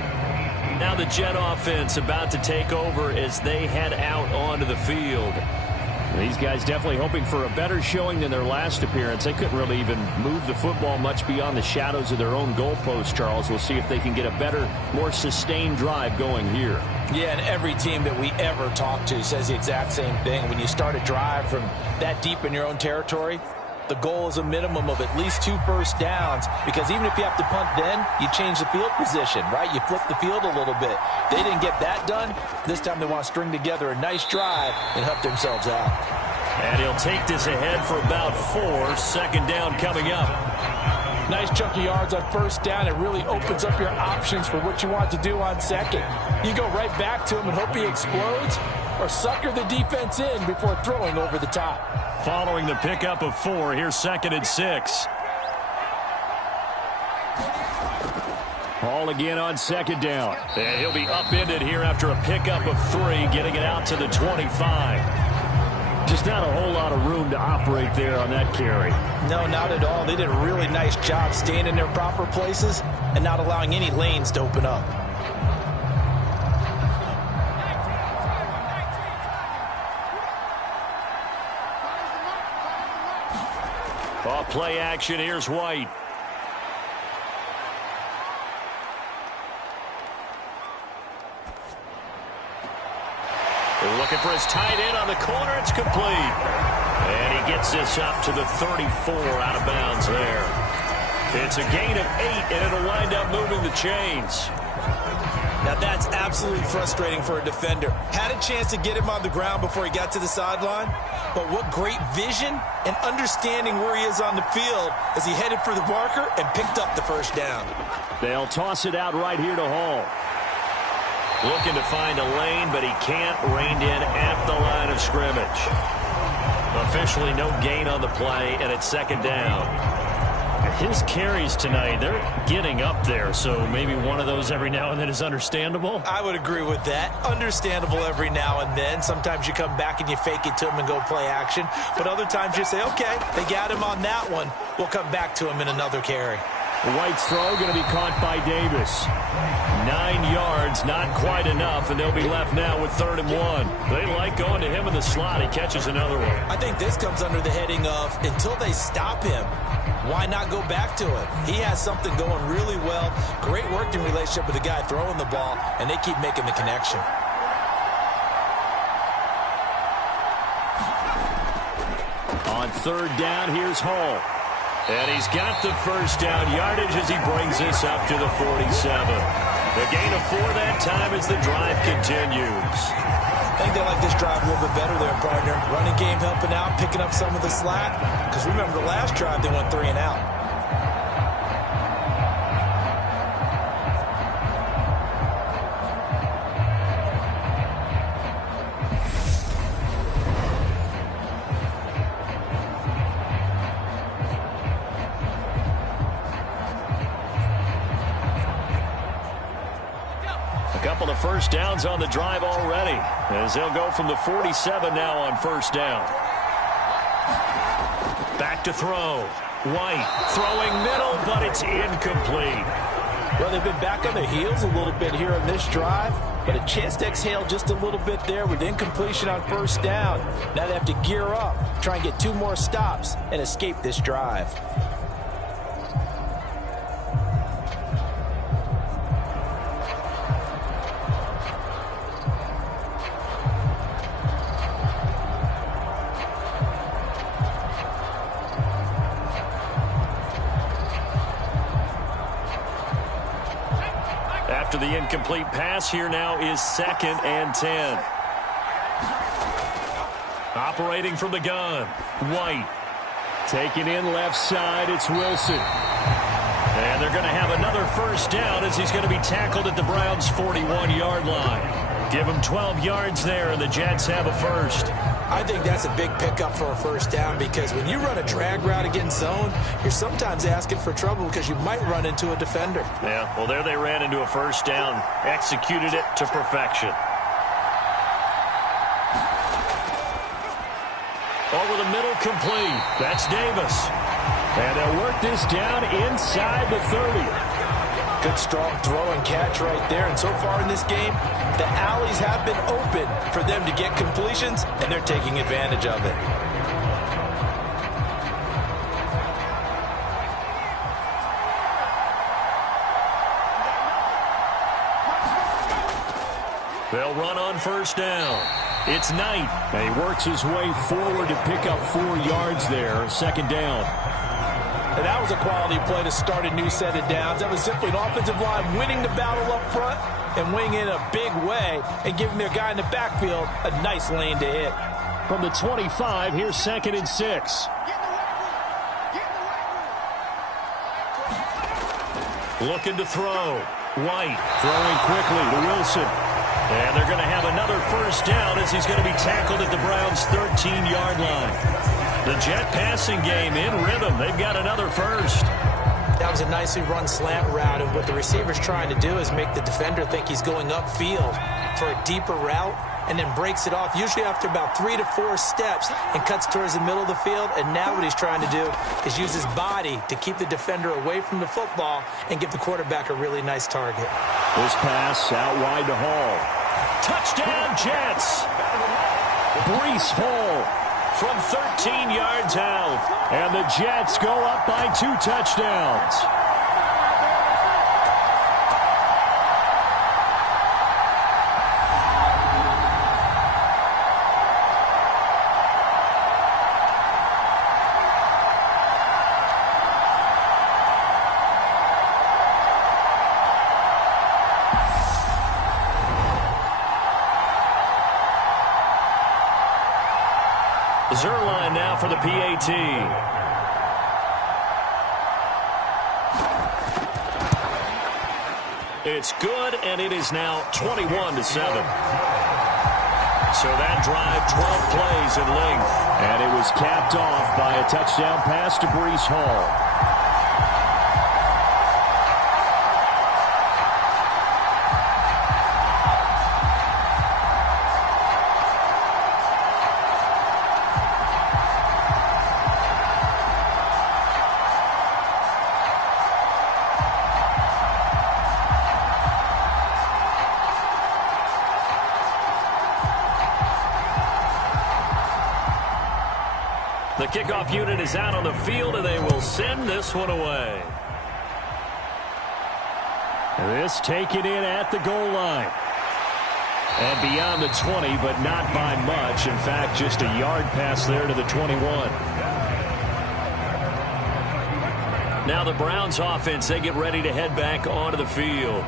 Now the Jet offense about to take over as they head out onto the field. These guys definitely hoping for a better showing than their last appearance. They couldn't really even move the football much beyond the shadows of their own goalpost, Charles. We'll see if they can get a better, more sustained drive going here. Yeah, and every team that we ever talk to says the exact same thing. When you start a drive from that deep in your own territory, the goal is a minimum of at least 2 first downs, because even if you have to punt then, you change the field position, right? You flip the field a little bit. They didn't get that done. This time they want to string together a nice drive and help themselves out. And he'll take this ahead for about 4. 2nd down coming up. Nice chunk of yards on 1st down. It really opens up your options for what you want to do on 2nd. You go right back to him and hope he explodes, or sucker the defense in before throwing over the top. Following the pickup of 4, here's 2nd and 6. Hall again on 2nd down. And he'll be upended here after a pickup of 3, getting it out to the 25. Just not a whole lot of room to operate there on that carry. No, not at all. They did a really nice job staying in their proper places and not allowing any lanes to open up. Off play action, here's White. They're looking for his tight end on the corner. It's complete. And he gets this up to the 34 out of bounds there. It's a gain of 8, and it'll wind up moving the chains. Now that's absolutely frustrating for a defender. Had a chance to get him on the ground before he got to the sideline, but what great vision and understanding where he is on the field as he headed for the marker and picked up the 1st down. They'll toss it out right here to Hall. Looking to find a lane, but he can't. Reined in at the line of scrimmage. Officially no gain on the play, and it's 2nd down. His carries tonight, they're getting up there, so maybe one of those every now and then is understandable. I would agree with that. Understandable every now and then. Sometimes you come back and you fake it to him and go play action. But other times you say, okay, they got him on that one. We'll come back to him in another carry. White's throw going to be caught by Davis. 9 yards, not quite enough, and they'll be left now with 3rd and 1. They like going to him in the slot. He catches another one. I think this comes under the heading of, until they stop him, why not go back to him? He has something going really well. Great working relationship with the guy throwing the ball, and they keep making the connection. On 3rd down, here's Hall. And he's got the 1st down yardage as he brings this up to the 47. The gain of 4 that time as the drive continues. I think they like this drive a little bit better there, partner. Running game helping out, picking up some of the slack. Because remember, the last drive they went 3 and out. Couple of 1st downs on the drive already, as they'll go from the 47 now on 1st down. Back to throw. White throwing middle, but it's incomplete. Well, they've been back on their heels a little bit here on this drive, but a chance to exhale just a little bit there with incompletion on 1st down. Now they have to gear up, try and get 2 more stops, and escape this drive. After the incomplete pass, here now is 2nd and 10. Operating from the gun, White. Taking in left side, it's Wilson. And they're going to have another 1st down as he's going to be tackled at the Browns' 41-yard line. Give him 12 yards there, and the Jets have a 1st. I think that's a big pickup for a first down because when you run a drag route against zone, you're sometimes asking for trouble because you might run into a defender. Yeah, well, there they ran into a first down, executed it to perfection. Over the middle, complete. That's Davis. And they'll work this down inside the 30. Good strong throw and catch right there. And so far in this game, the alleys have been open for them to get completions, and they're taking advantage of it. They'll run on first down. It's Knight. And he works his way forward to pick up 4 yards there. Second down. And that was a quality play to start a new set of downs. That was simply an offensive line winning the battle up front and winning in a big way and giving their guy in the backfield a nice lane to hit. From the 25, here's 2nd and 6. Looking to throw. White throwing quickly to Wilson. And they're going to have another first down as he's going to be tackled at the Browns' 13-yard line. The Jet passing game in rhythm. They've got another first. That was a nicely run slant route, and what the receiver's trying to do is make the defender think he's going upfield for a deeper route and then breaks it off, usually after about 3 to 4 steps, and cuts towards the middle of the field. And now what he's trying to do is use his body to keep the defender away from the football and give the quarterback a really nice target. This pass out wide to Hall. Touchdown, Jets! Breece Hall from 13 yards out. And the Jets go up by 2 touchdowns. Zuerlein now for the PAT. It's good, and it is now 21-7. So that drive, 12 plays in length. And it was capped off by a touchdown pass to Breece Hall. The kickoff unit is out on the field, and they will send this one away. This taken in at the goal line. And beyond the 20, but not by much. In fact, just a yard pass there to the 21. Now the Browns offense, they get ready to head back onto the field.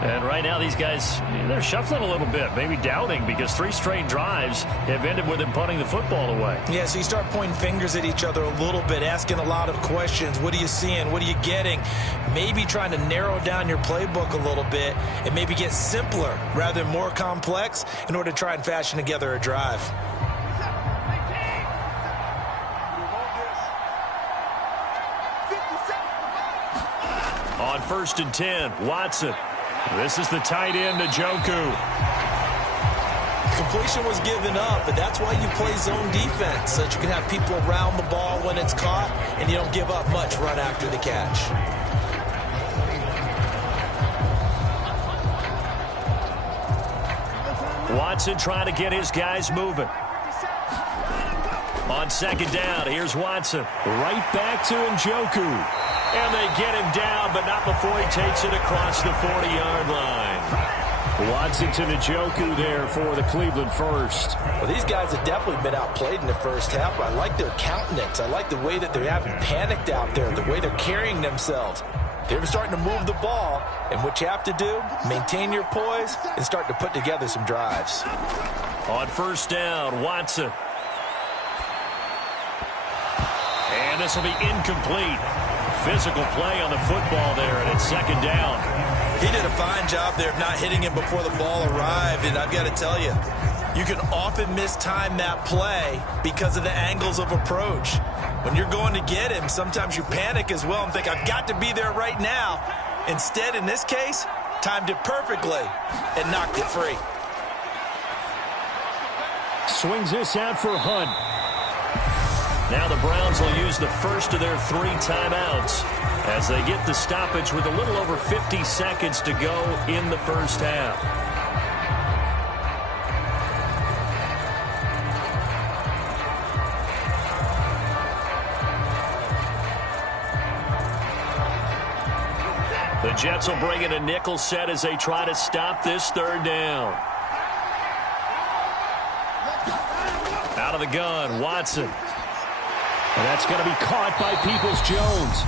And right now these guys, they're shuffling a little bit, maybe doubting, because 3 straight drives have ended with them punting the football away. Yeah, so you start pointing fingers at each other a little bit, asking a lot of questions. What are you seeing? What are you getting? Maybe trying to narrow down your playbook a little bit and maybe get simpler rather than more complex in order to try and fashion together a drive. On 1st and 10, Watson. This is the tight end, Njoku. Completion was given up, but that's why you play zone defense, so that you can have people around the ball when it's caught, and you don't give up much run after the catch. Watson trying to get his guys moving. On 2nd down, here's Watson. Right back to Njoku. And they get him down, but not before he takes it across the 40-yard line. Watson to Njoku there for the Cleveland first. Well, these guys have definitely been outplayed in the first half, but I like their countenance. I like the way that they haven't panicked out there, the way they're carrying themselves. They're starting to move the ball, and what you have to do, maintain your poise and start to put together some drives. On 1st down, Watson. And this will be incomplete. Physical play on the football there, and it's 2nd down. He did a fine job there of not hitting him before the ball arrived, and I've got to tell you, You can often mistime that play because of the angles of approach. When you're going to get him, sometimes you panic as well and think, I've got to be there right now. Instead, in this case, timed it perfectly and knocked it free. Swings this out for Hunt. Now the Browns will use the first of their 3 timeouts as they get the stoppage with a little over 50 seconds to go in the first half. The Jets will bring in a nickel set as they try to stop this 3rd down. Out of the gun, Watson. And that's going to be caught by Peoples-Jones.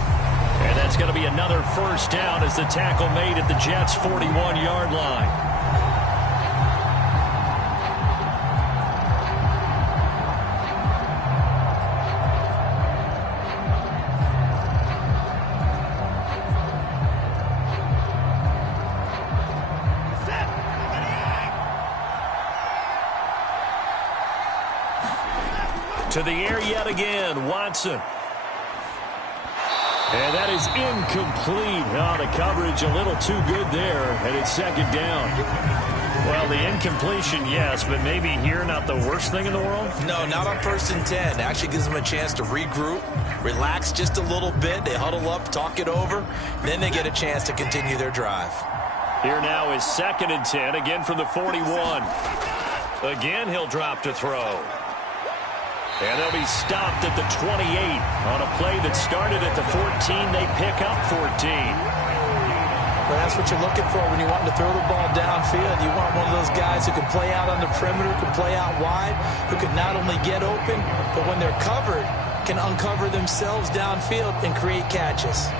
And that's going to be another first down as the tackle made at the Jets' 41-yard line. To the air yet again, Watson. And that is incomplete. Oh, the coverage a little too good there, and it's 2nd down. Well, the incompletion, yes, but maybe here not the worst thing in the world? No, not on 1st and 10. Actually gives them a chance to regroup, relax just a little bit. They huddle up, talk it over. Then they get a chance to continue their drive. Here now is 2nd and 10, again from the 41. Again, he'll drop to throw. And they'll be stopped at the 28 on a play that started at the 14. They pick up 14. Well, that's what you're looking for when you want to throw the ball downfield. You want one of those guys who can play out on the perimeter, can play out wide, who can not only get open, but when they're covered, can uncover themselves downfield and create catches.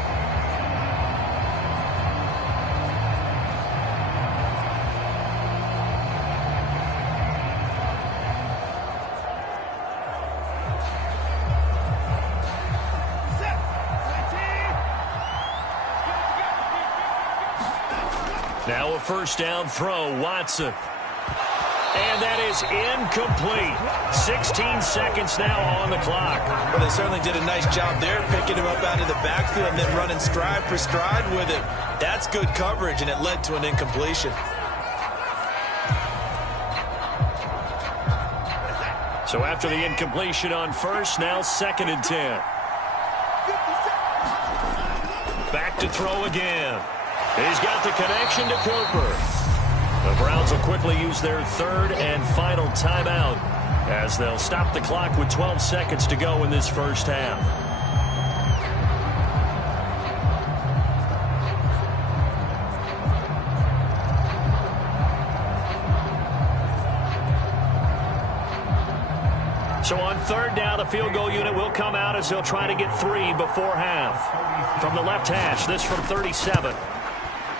Now a first down throw, Watson. And that is incomplete. 16 seconds now on the clock. Well, they certainly did a nice job there, picking him up out of the backfield and then running stride for stride with him. That's good coverage, and it led to an incompletion. So after the incompletion on first, now 2nd and 10. Back to throw again. He's got the connection to Cooper. The Browns will quickly use their 3rd and final timeout as they'll stop the clock with 12 seconds to go in this first half. So on 3rd down, the field goal unit will come out as they'll try to get 3 before half. From the left hash, this from 37.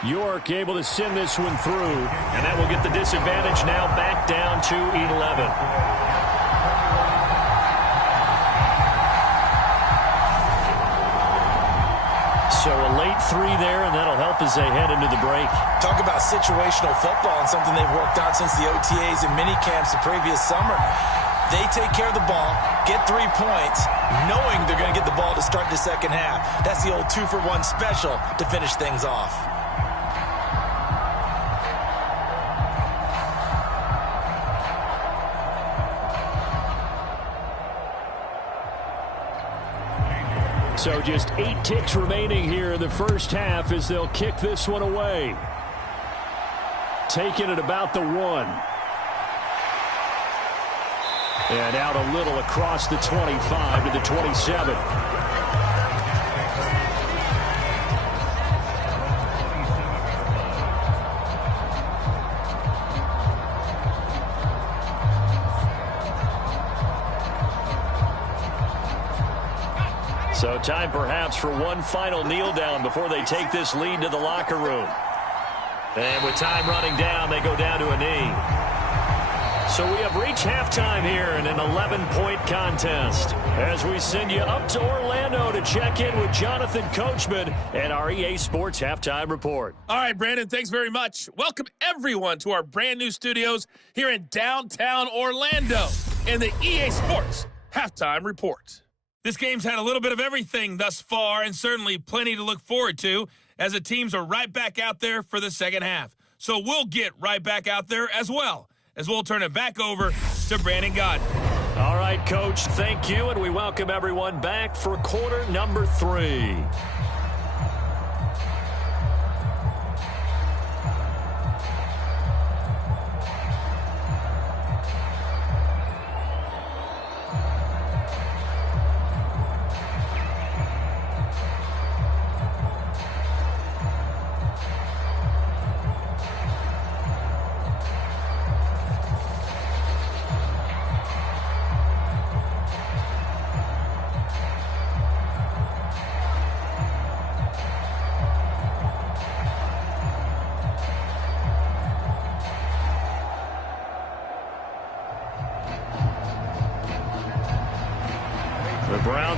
York able to send this one through, and that will get the disadvantage now back down to 11. So a late 3 there, and that'll help as they head into the break. Talk about situational football and something they've worked on since the OTAs and mini camps the previous summer. They take care of the ball, get 3 points, knowing they're going to get the ball to start the second half. That's the old 2-for-1 special to finish things off. So just 8 ticks remaining here in the first half as they'll kick this one away. Taking it about the 1. And out a little across the 25 to the 27. So time perhaps for one final kneel down before they take this lead to the locker room. And with time running down, they go down to a knee. So we have reached halftime here in an 11-point contest as we send you up to Orlando to check in with Jonathan Coachman and our EA Sports Halftime Report. All right, Brandon, thanks very much. Welcome, everyone, to our brand new studios here in downtown Orlando and the EA Sports Halftime Report. This game's had a little bit of everything thus far and certainly plenty to look forward to as the teams are right back out there for the second half. So we'll get right back out there as well, as we'll turn it back over to Brandon Gaudin. All right, Coach, thank you, and we welcome everyone back for quarter number 3.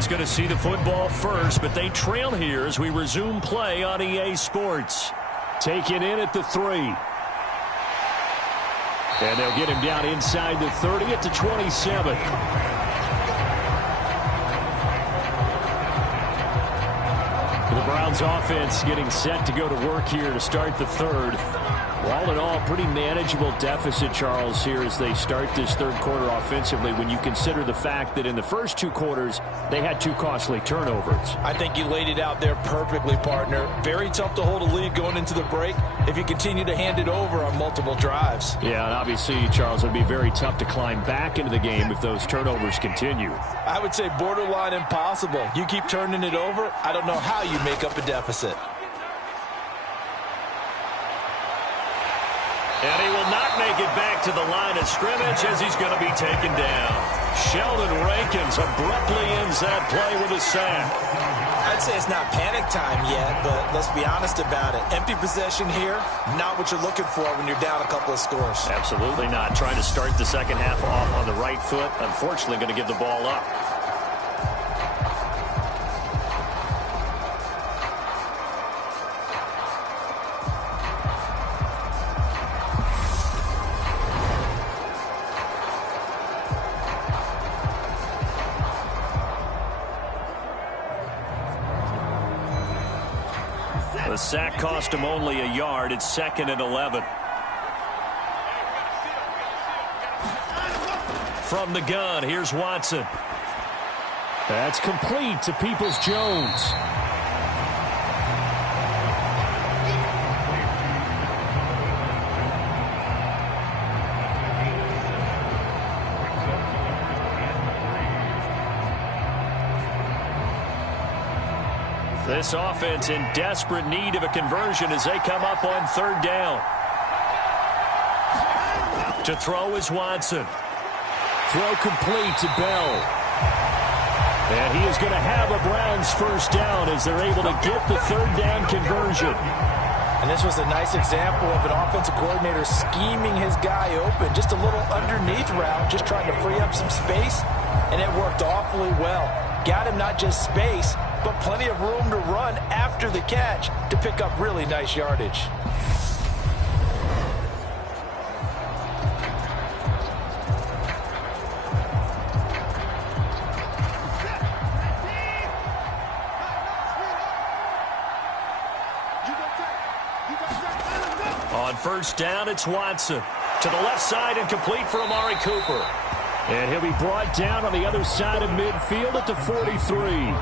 Going to see the football first, but they trail here as we resume play on EA Sports. Taken in at the 3. And they'll get him down inside the 30 at the 27. The Browns offense getting set to go to work here to start the third. All in all, pretty manageable deficit, Charles, here as they start this third quarter offensively when you consider the fact that in the first 2 quarters, they had 2 costly turnovers. I think you laid it out there perfectly, partner. Very tough to hold a lead going into the break if you continue to hand it over on multiple drives. Yeah, and obviously, Charles, it would be very tough to climb back into the game if those turnovers continue. I would say borderline impossible. You keep turning it over, I don't know how you make up a deficit. And he will not make it back to the line of scrimmage as he's going to be taken down. Sheldon Rankins abruptly ends that play with a sack. I'd say it's not panic time yet, but let's be honest about it. Empty possession here, not what you're looking for when you're down a couple of scores. Absolutely not. Trying to start the second half off on the right foot. Unfortunately, going to give the ball up. The sack cost him only a yard. It's 2nd and 11. From the gun, here's Watson. That's complete to Peoples-Jones. This offense in desperate need of a conversion as they come up on 3rd down. To throw is Watson. Throw complete to Bell. And he is going to have a Browns first down as they're able to get the 3rd down conversion. And this was a nice example of an offensive coordinator scheming his guy open. Just a little underneath route, just trying to free up some space, and it worked awfully well. Got him not just space, but plenty of room to run after the catch to pick up really nice yardage. On 1st down, it's Watson. To the left side and complete for Amari Cooper. And he'll be brought down on the other side of midfield at the 43.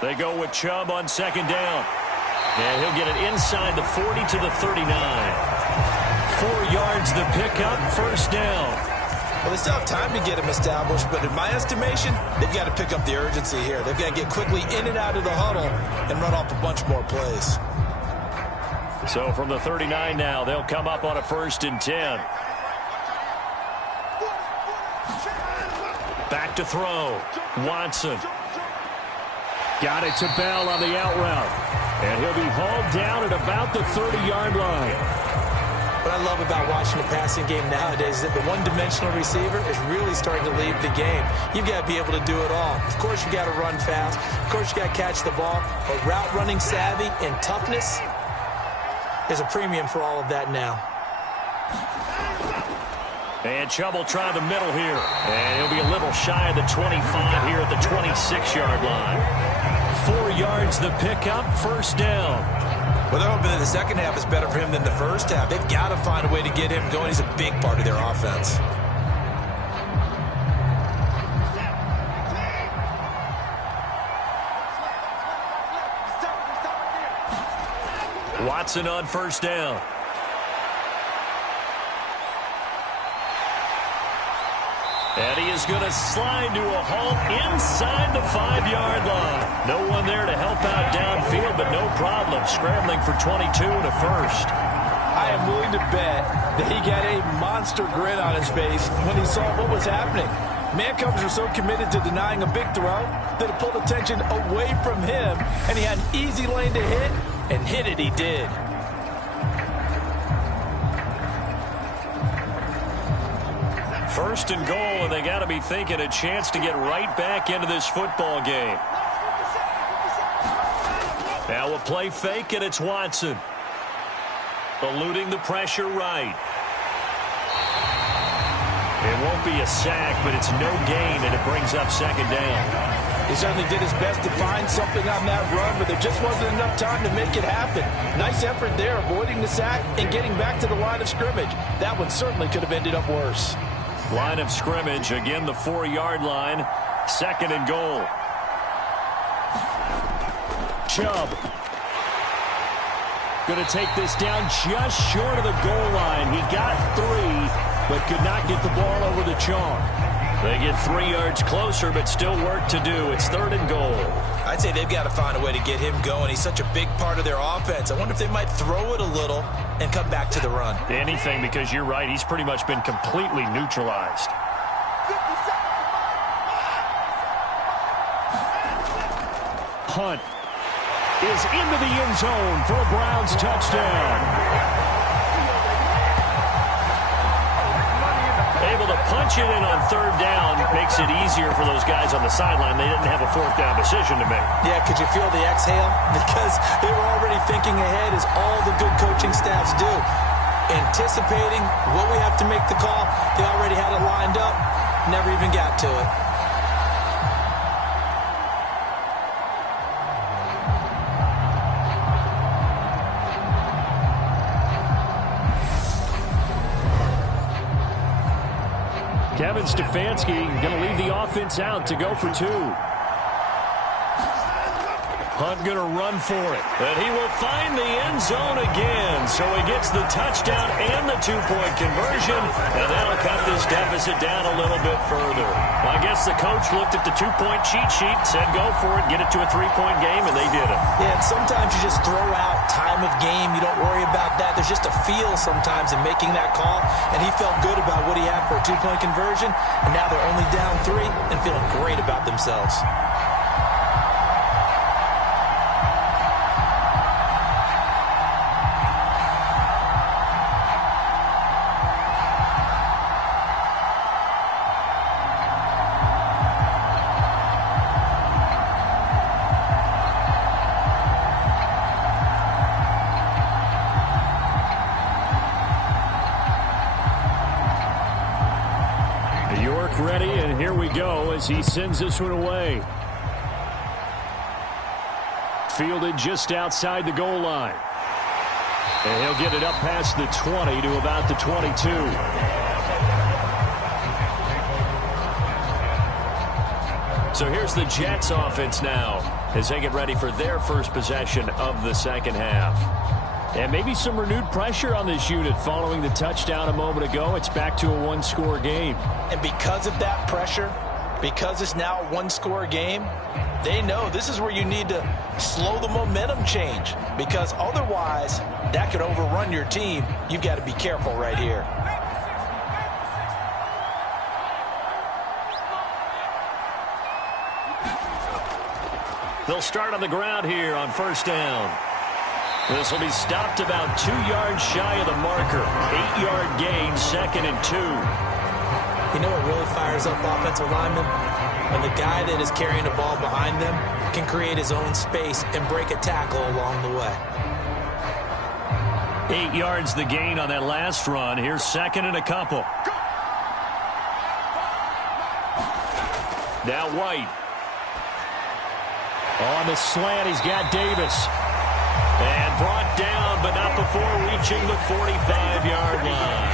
They go with Chubb on 2nd down. And he'll get it inside the 40 to the 39. 4 yards the pickup, 1st down. Well, they still have time to get him established, but in my estimation, they've got to pick up the urgency here. They've got to get quickly in and out of the huddle and run off a bunch more plays. So from the 39 now, they'll come up on a 1st and 10. Back to throw. Watson. Got it to Bell on the out route. And he'll be hauled down at about the 30-yard line. What I love about watching the passing game nowadays is that the one-dimensional receiver is really starting to lead the game. You've got to be able to do it all. Of course, you got to run fast. Of course, you got to catch the ball. But route running savvy and toughness is a premium for all of that now. And Chubb will try the middle here. And he'll be a little shy of the 25 here at the 26-yard line. 4 yards the pickup, 1st down. Well, they're hoping that the second half is better for him than the first half. They've got to find a way to get him going. He's a big part of their offense. Watson on 1st down. And he is going to slide to a halt inside the 5-yard line. No one there to help out downfield, but no problem. Scrambling for 22 and a 1st. I am willing to bet that he got a monster grin on his face when he saw what was happening. Man-covers are so committed to denying a big throw that it pulled attention away from him, and he had an easy lane to hit, and hit it he did. First and goal, and they got to be thinking a chance to get right back into this football game. Now a play fake, and it's Watson. Eluding the pressure right. It won't be a sack, but it's no gain, and it brings up 2nd down. He certainly did his best to find something on that run, but there just wasn't enough time to make it happen. Nice effort there, avoiding the sack and getting back to the line of scrimmage. That one certainly could have ended up worse. Line of scrimmage, again the 4-yard line, 2nd and goal. Chubb. Going to take this down just short of the goal line. He got 3, but could not get the ball over the chalk. They get 3 yards closer, but still work to do. It's 3rd and goal. I'd say they've got to find a way to get him going. He's such a big part of their offense. I wonder if they might throw it a little and come back to the run. Anything, because you're right. He's pretty much been completely neutralized. Hunt is into the end zone for a Browns touchdown. Able to punch it in on 3rd down makes it easier for those guys on the sideline. They didn't have a 4th down decision to make. Yeah, could you feel the exhale? Because they were already thinking ahead, as all the good coaching staffs do. Anticipating what we have to make the call. They already had it lined up. Never even got to it. Kevin Stefanski going to leave the offense out to go for 2. Hunt going to run for it. And he will find the end zone again. So he gets the touchdown and the 2-point conversion. And that'll cut this deficit down a little bit further. Well, I guess the coach looked at the 2-point cheat sheet, said go for it, get it to a 3-point game, and they did it. Yeah, and sometimes you just throw out time of game. You don't worry about that. There's just a feel sometimes in making that call. And he felt good about what he had for a 2-point conversion. And now they're only down 3 and feeling great about themselves. Ready, and here we go as he sends this one away. Fielded just outside the goal line. And he'll get it up past the 20 to about the 22. So here's the Jets offense now as they get ready for their first possession of the second half. And maybe some renewed pressure on this unit following the touchdown a moment ago. It's back to a one-score game. And because of that pressure, because it's now a one-score game, they know this is where you need to slow the momentum change, because otherwise that could overrun your team. You've got to be careful right here. They'll start on the ground here on first down. This will be stopped about 2 yards shy of the marker. 8-yard gain, 2nd and 2. You know what really fires up offensive linemen? When the guy that is carrying the ball behind them can create his own space and break a tackle along the way. 8 yards the gain on that last run. Here's 2nd and a couple. Now White. On the slant, he's got Davis. And brought down, but not before reaching the 45-yard line.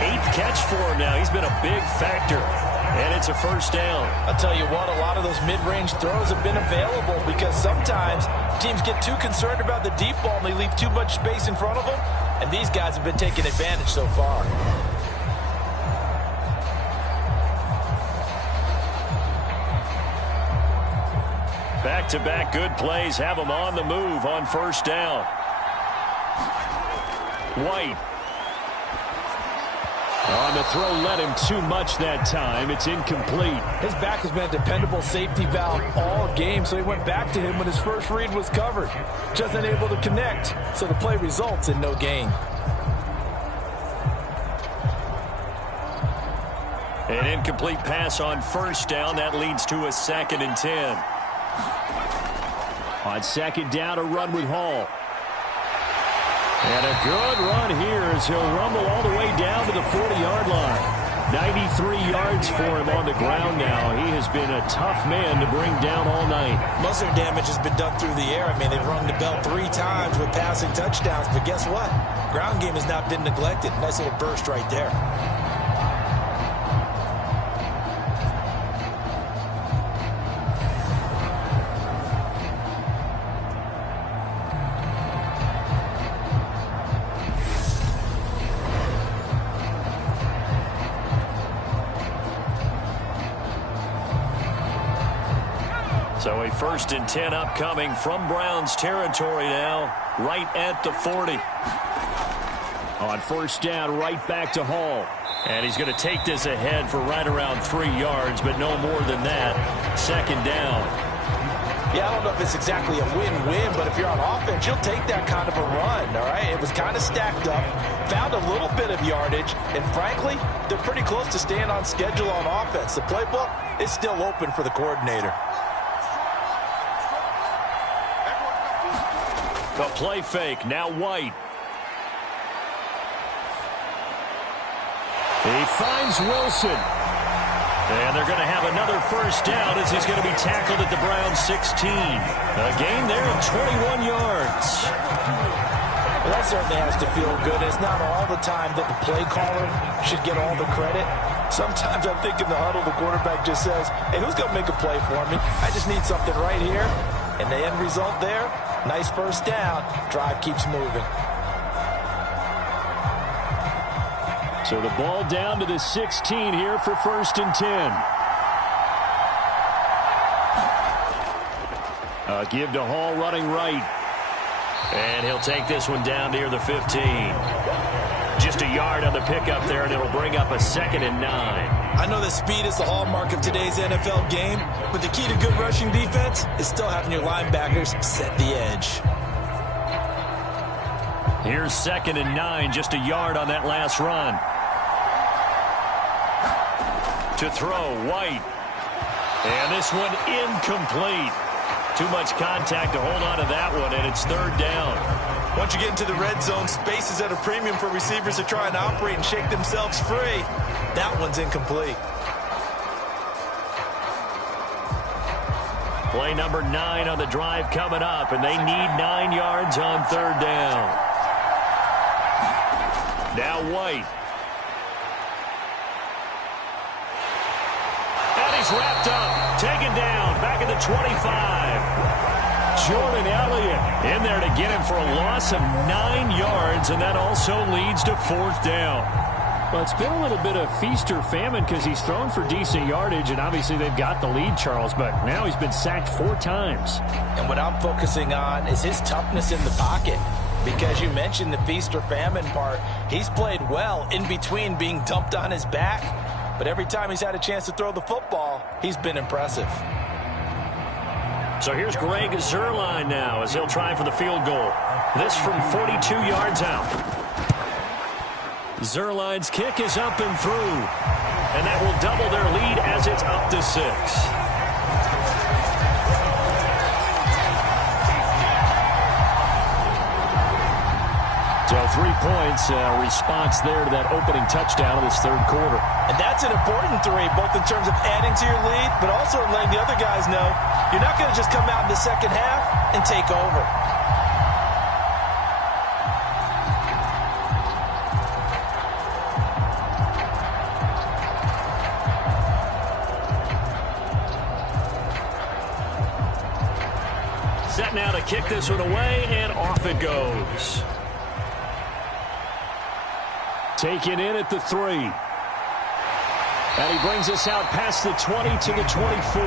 8th catch for him now. He's been a big factor. And it's a first down. I'll tell you what, a lot of those mid-range throws have been available because sometimes teams get too concerned about the deep ball and they leave too much space in front of them. And these guys have been taking advantage so far. Back-to-back good plays have them on the move on first down. White. On the throw, led him too much that time. It's incomplete. His back has been a dependable safety valve all game, so he went back to him when his first read was covered. Just unable to connect, so the play results in no gain. An incomplete pass on first down. That leads to a 2nd and 10. On second down, a run with Hall. And a good run here as he'll rumble all the way down to the 40-yard line. 93 yards for him on the ground now. He has been a tough man to bring down all night. Most of their damage has been done through the air. I mean, they've rung the bell 3 times with passing touchdowns, but guess what? Ground game has not been neglected. Nice little burst right there. So a 1st and 10 upcoming from Browns territory now, right at the 40. On first down, right back to Hall. And he's going to take this ahead for right around 3 yards, but no more than that. 2nd down. Yeah, I don't know if it's exactly a win-win, but if you're on offense, you'll take that kind of a run, all right? It was kind of stacked up, found a little bit of yardage, and frankly, they're pretty close to staying on schedule on offense. The playbook is still open for the coordinator. A play fake, now White. He finds Wilson. And they're going to have another first down as he's going to be tackled at the Browns 16. A gain there of 21 yards. Well, that certainly has to feel good. It's not all the time that the play caller should get all the credit. Sometimes I think in the huddle, the quarterback just says, hey, who's going to make a play for me? I just need something right here. And the end result there, nice first down. Drive keeps moving. So the ball down to the 16 here for 1st and 10. A give to Hall running right. And he'll take this one down near the 15. Just a yard on the pickup there, and it'll bring up a 2nd and 9. I know that speed is the hallmark of today's NFL game, but the key to good rushing defense is still having your linebackers set the edge. Here's 2nd and 9, just a yard on that last run. To throw, White. And this one incomplete. Too much contact to hold on to that one, and it's 3rd down. Once you get into the red zone, space is at a premium for receivers to try and operate and shake themselves free. That one's incomplete. Play number 9 on the drive coming up, and they need 9 yards on 3rd down. Now White. And he's wrapped up, taken down, back at the 25. Jordan Elliott in there to get him for a loss of 9 yards, and that also leads to 4th down. Well, it's been a little bit of feast or famine because he's thrown for decent yardage, and obviously they've got the lead, Charles, but now he's been sacked 4 times. And what I'm focusing on is his toughness in the pocket, because you mentioned the feast or famine part. He's played well in between being dumped on his back, but every time he's had a chance to throw the football, he's been impressive. So here's Greg Zuerlein now as he'll try for the field goal. This from 42 yards out. Zuerlein's kick is up and through, and that will double their lead as it's up to 6. So 3 points, response there to that opening touchdown of this 3rd quarter. And that's an important 3, both in terms of adding to your lead, but also in letting the other guys know you're not going to just come out in the second half and take over. Set now to kick this one away, and off it goes. Taken in at the 3. And he brings us out past the 20 to the 24.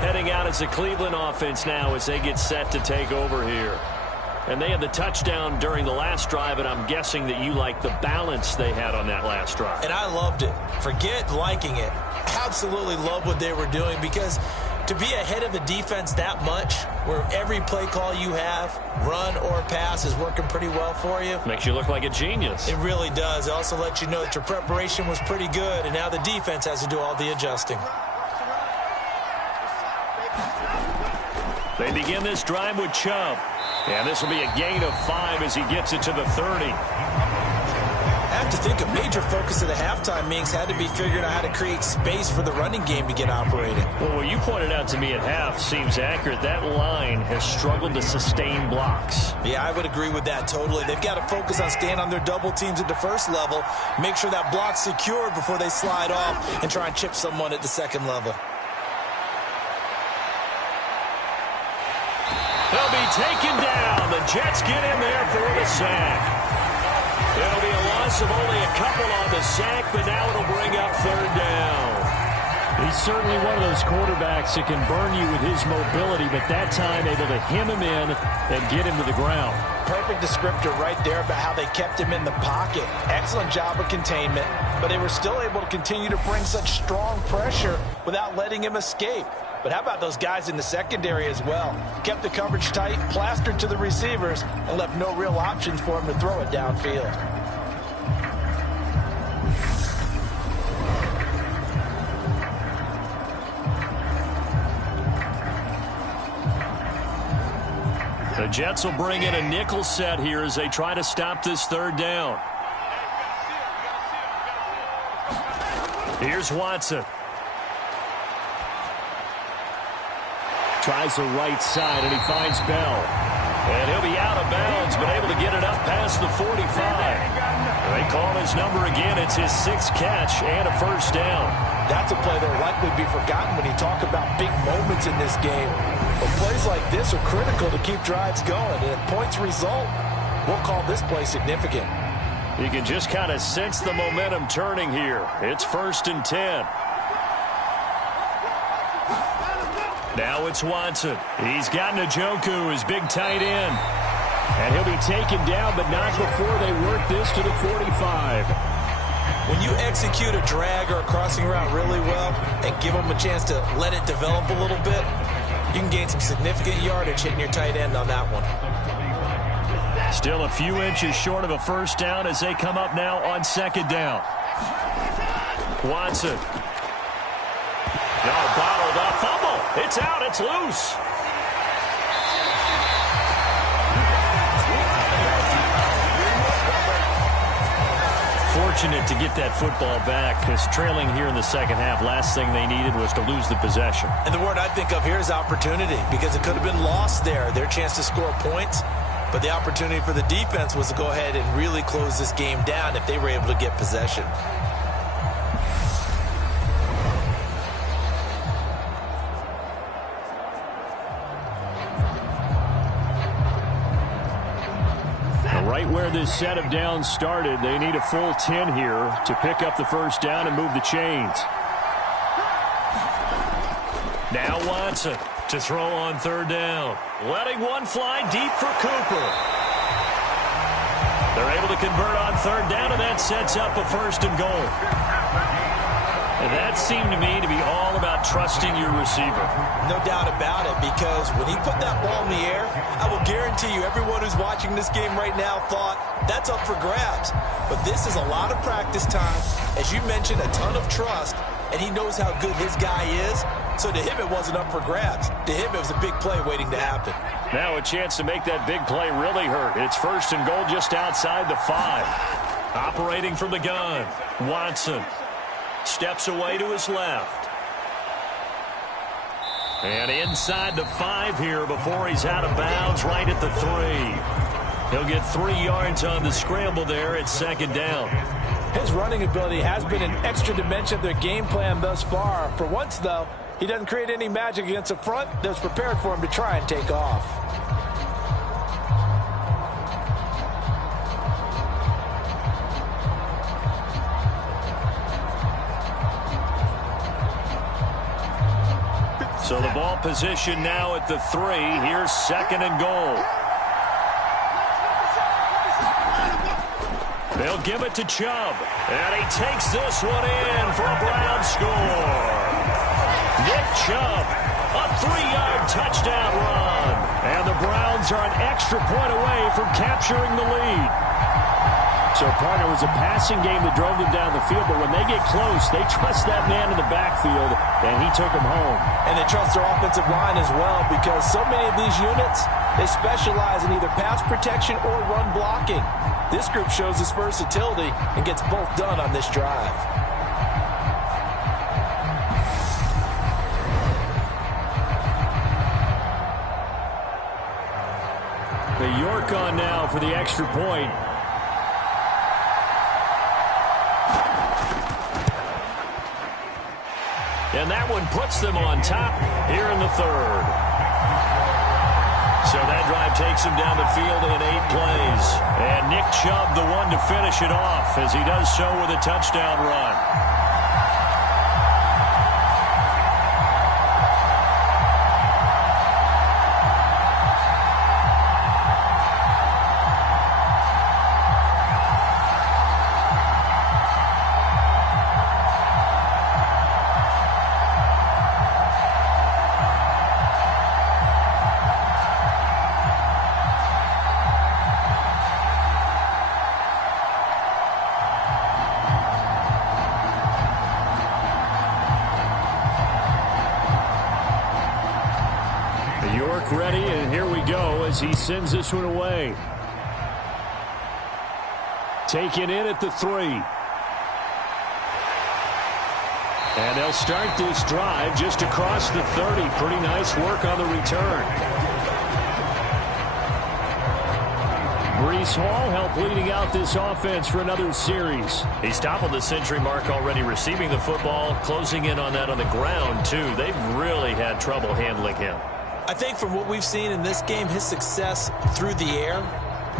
Heading out as the Cleveland offense now as they get set to take over here. And they had the touchdown during the last drive, and I'm guessing that you like the balance they had on that last drive. And I loved it. Forget liking it. Absolutely love what they were doing, because to be ahead of a defense that much, where every play call you have, run or pass, is working pretty well for you. Makes you look like a genius. It really does. It also lets you know that your preparation was pretty good, and now the defense has to do all the adjusting. They begin this drive with Chubb. And this will be a gain of 5 as he gets it to the 30. I have to think a major focus of the halftime meetings had to be figuring out how to create space for the running game to get operating. Well, what you pointed out to me at half seems accurate. That line has struggled to sustain blocks. Yeah, I would agree with that totally. They've got to focus on staying on their double teams at the first level, make sure that block's secured before they slide off and try and chip someone at the second level. They'll be taken down. The Jets get in there for the sack. It'll be a loss of only a couple on the sack, but now it'll bring up 3rd down. He's certainly one of those quarterbacks that can burn you with his mobility, but that time able to hem him in and get him to the ground. Perfect descriptor right there about how they kept him in the pocket. Excellent job of containment, but they were still able to continue to bring such strong pressure without letting him escape. But how about those guys in the secondary as well? Kept the coverage tight, plastered to the receivers, and left no real options for him to throw it downfield. The Jets will bring in a nickel set here as they try to stop this 3rd down. Here's Watson. Tries the right side, and he finds Bell. And he'll be out of bounds, but able to get it up past the 45. They call his number again. It's his 6th catch and a 1st down. That's a play that will likely be forgotten when you talk about big moments in this game. But plays like this are critical to keep drives going. And if points result, we'll call this play significant. You can just kind of sense the momentum turning here. It's 1st and 10. Now it's Watson. He's got Njoku, his big tight end. And he'll be taken down, but not before they work this to the 45. When you execute a drag or a crossing route really well and give them a chance to let it develop a little bit, you can gain some significant yardage hitting your tight end on that one. Still a few inches short of a 1st down as they come up now on 2nd down. Watson. No, bottled up. Fumble. It's out. It's loose. Fortunate to get that football back, because trailing here in the second half, last thing they needed was to lose the possession. And the word I think of here is opportunity, because it could have been lost there, their chance to score points. But the opportunity for the defense was to go ahead and really close this game down if they were able to get possession. Right where this set of downs started, they need a full 10 here to pick up the first down and move the chains. Now Watson to throw on third down. Letting one fly deep for Cooper. They're able to convert on third down, and that sets up a first and goal. And that seemed to me to be all about trusting your receiver. No doubt about it, because when he put that ball in the air, I will guarantee you everyone who's watching this game right now thought that's up for grabs. But this is a lot of practice time. As you mentioned, a ton of trust, and he knows how good his guy is. So to him, it wasn't up for grabs. To him, it was a big play waiting to happen. Now a chance to make that big play really hurt. It's first and goal just outside the 5. Operating from the gun, Watson steps away to his left. And inside the 5 here before he's out of bounds right at the 3. He'll get 3 yards on the scramble there at second down. His running ability has been an extra dimension of their game plan thus far. For once, though, he doesn't create any magic against a front that's prepared for him to try and take off. So the ball position now at the 3. Here's second and goal. They'll give it to Chubb. And he takes this one in for a Brown score. Nick Chubb, a 3-yard touchdown run. And the Browns are an extra point away from capturing the lead. So, partner, it was a passing game that drove them down the field, but when they get close, they trust that man in the backfield, and he took them home. And they trust their offensive line as well, because so many of these units, they specialize in either pass protection or run blocking. This group shows its versatility and gets both done on this drive. The York on now for the extra point. And that one puts them on top here in the 3rd. So that drive takes him down the field in 8 plays. And Nick Chubb, the one to finish it off, as he does so with a touchdown run. Ready, and here we go as he sends this one away. Taken in at the 3. And they'll start this drive just across the 30. Pretty nice work on the return. Breece Hall helped leading out this offense for another series. He's toppled the century mark already receiving the football, closing in on that on the ground, too. They've really had trouble handling him. I think from what we've seen in this game, his success through the air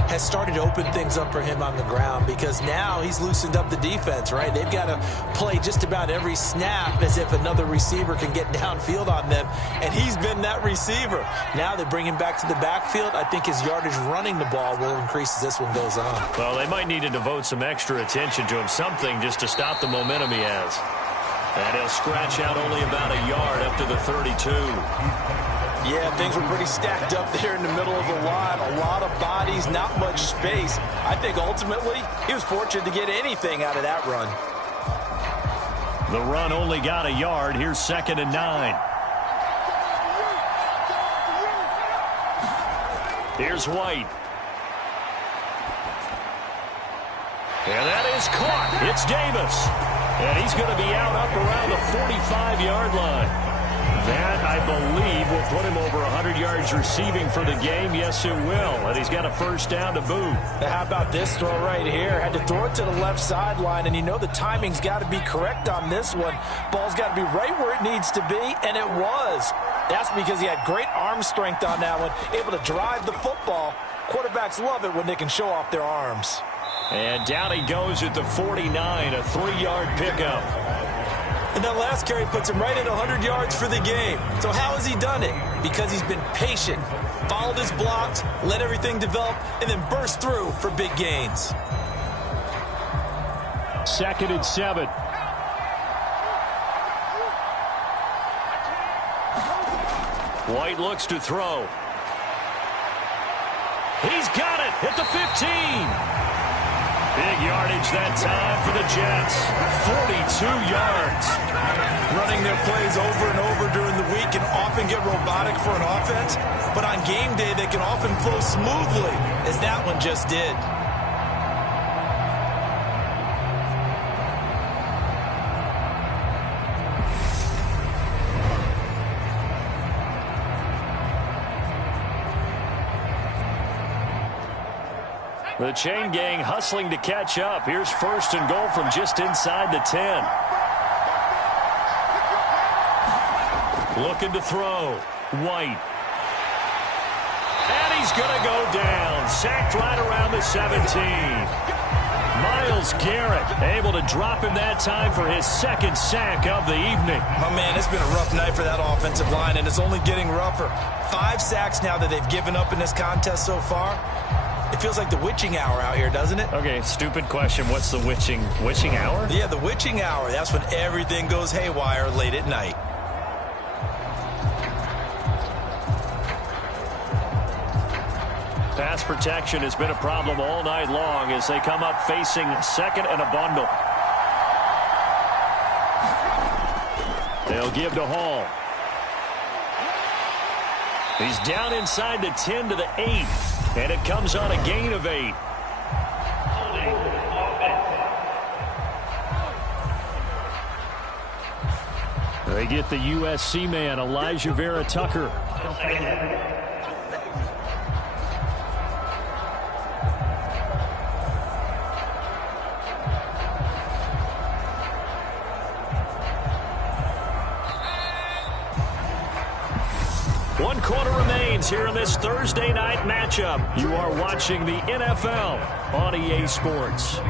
has started to open things up for him on the ground, because now he's loosened up the defense, right? They've got to play just about every snap as if another receiver can get downfield on them, and he's been that receiver. Now they bring him back to the backfield. I think his yardage running the ball will increase as this one goes on. Well, they might need to devote some extra attention to him, something just to stop the momentum he has. And he'll scratch out only about a yard up to the 32. Yeah, things were pretty stacked up there in the middle of the line. A lot of bodies, not much space. I think ultimately he was fortunate to get anything out of that run. The run only got a yard. Here's second and 9. Here's White. And that is caught. It's Davis. And he's going to be out up around the 45-yard line. That, I believe, will put him over 100 yards receiving for the game. Yes, it will. And he's got a first down to boot. Now, how about this throw right here? Had to throw it to the left sideline, and you know the timing's got to be correct on this one. Ball's got to be right where it needs to be, and it was. That's because he had great arm strength on that one, able to drive the football Quarterbacks love it when they can show off their arms. And down he goes at the 49, a 3-yard pickup. And that last carry puts him right at 100 yards for the game. So how has he done it? Because he's been patient, followed his blocks, let everything develop, and then burst through for big gains. 2nd and 7. White looks to throw. He's got it at the 15. Big yardage that time for the Jets. 42 yards. Running their plays over and over during the week can often get robotic for an offense, but on game day they can often flow smoothly, as that one just did. The chain gang hustling to catch up. Here's 1st and goal from just inside the 10. Looking to throw. White. And he's going to go down. Sacked right around the 17. Myles Garrett able to drop him that time for his 2nd sack of the evening. My man, it's been a rough night for that offensive line, and it's only getting rougher. 5 sacks now that they've given up in this contest so far. It feels like the witching hour out here, doesn't it? Okay, stupid question. What's the witching hour? Yeah, the witching hour. That's when everything goes haywire late at night. Pass protection has been a problem all night long as they come up facing 2nd and a bundle. They'll give to Hall. He's down inside the 10 to the 8. And it comes on a gain of 8. They get the USC man, Elijah Vera Tucker. One quarter remains here in this Thursday night matchup. You are watching the NFL on EA Sports.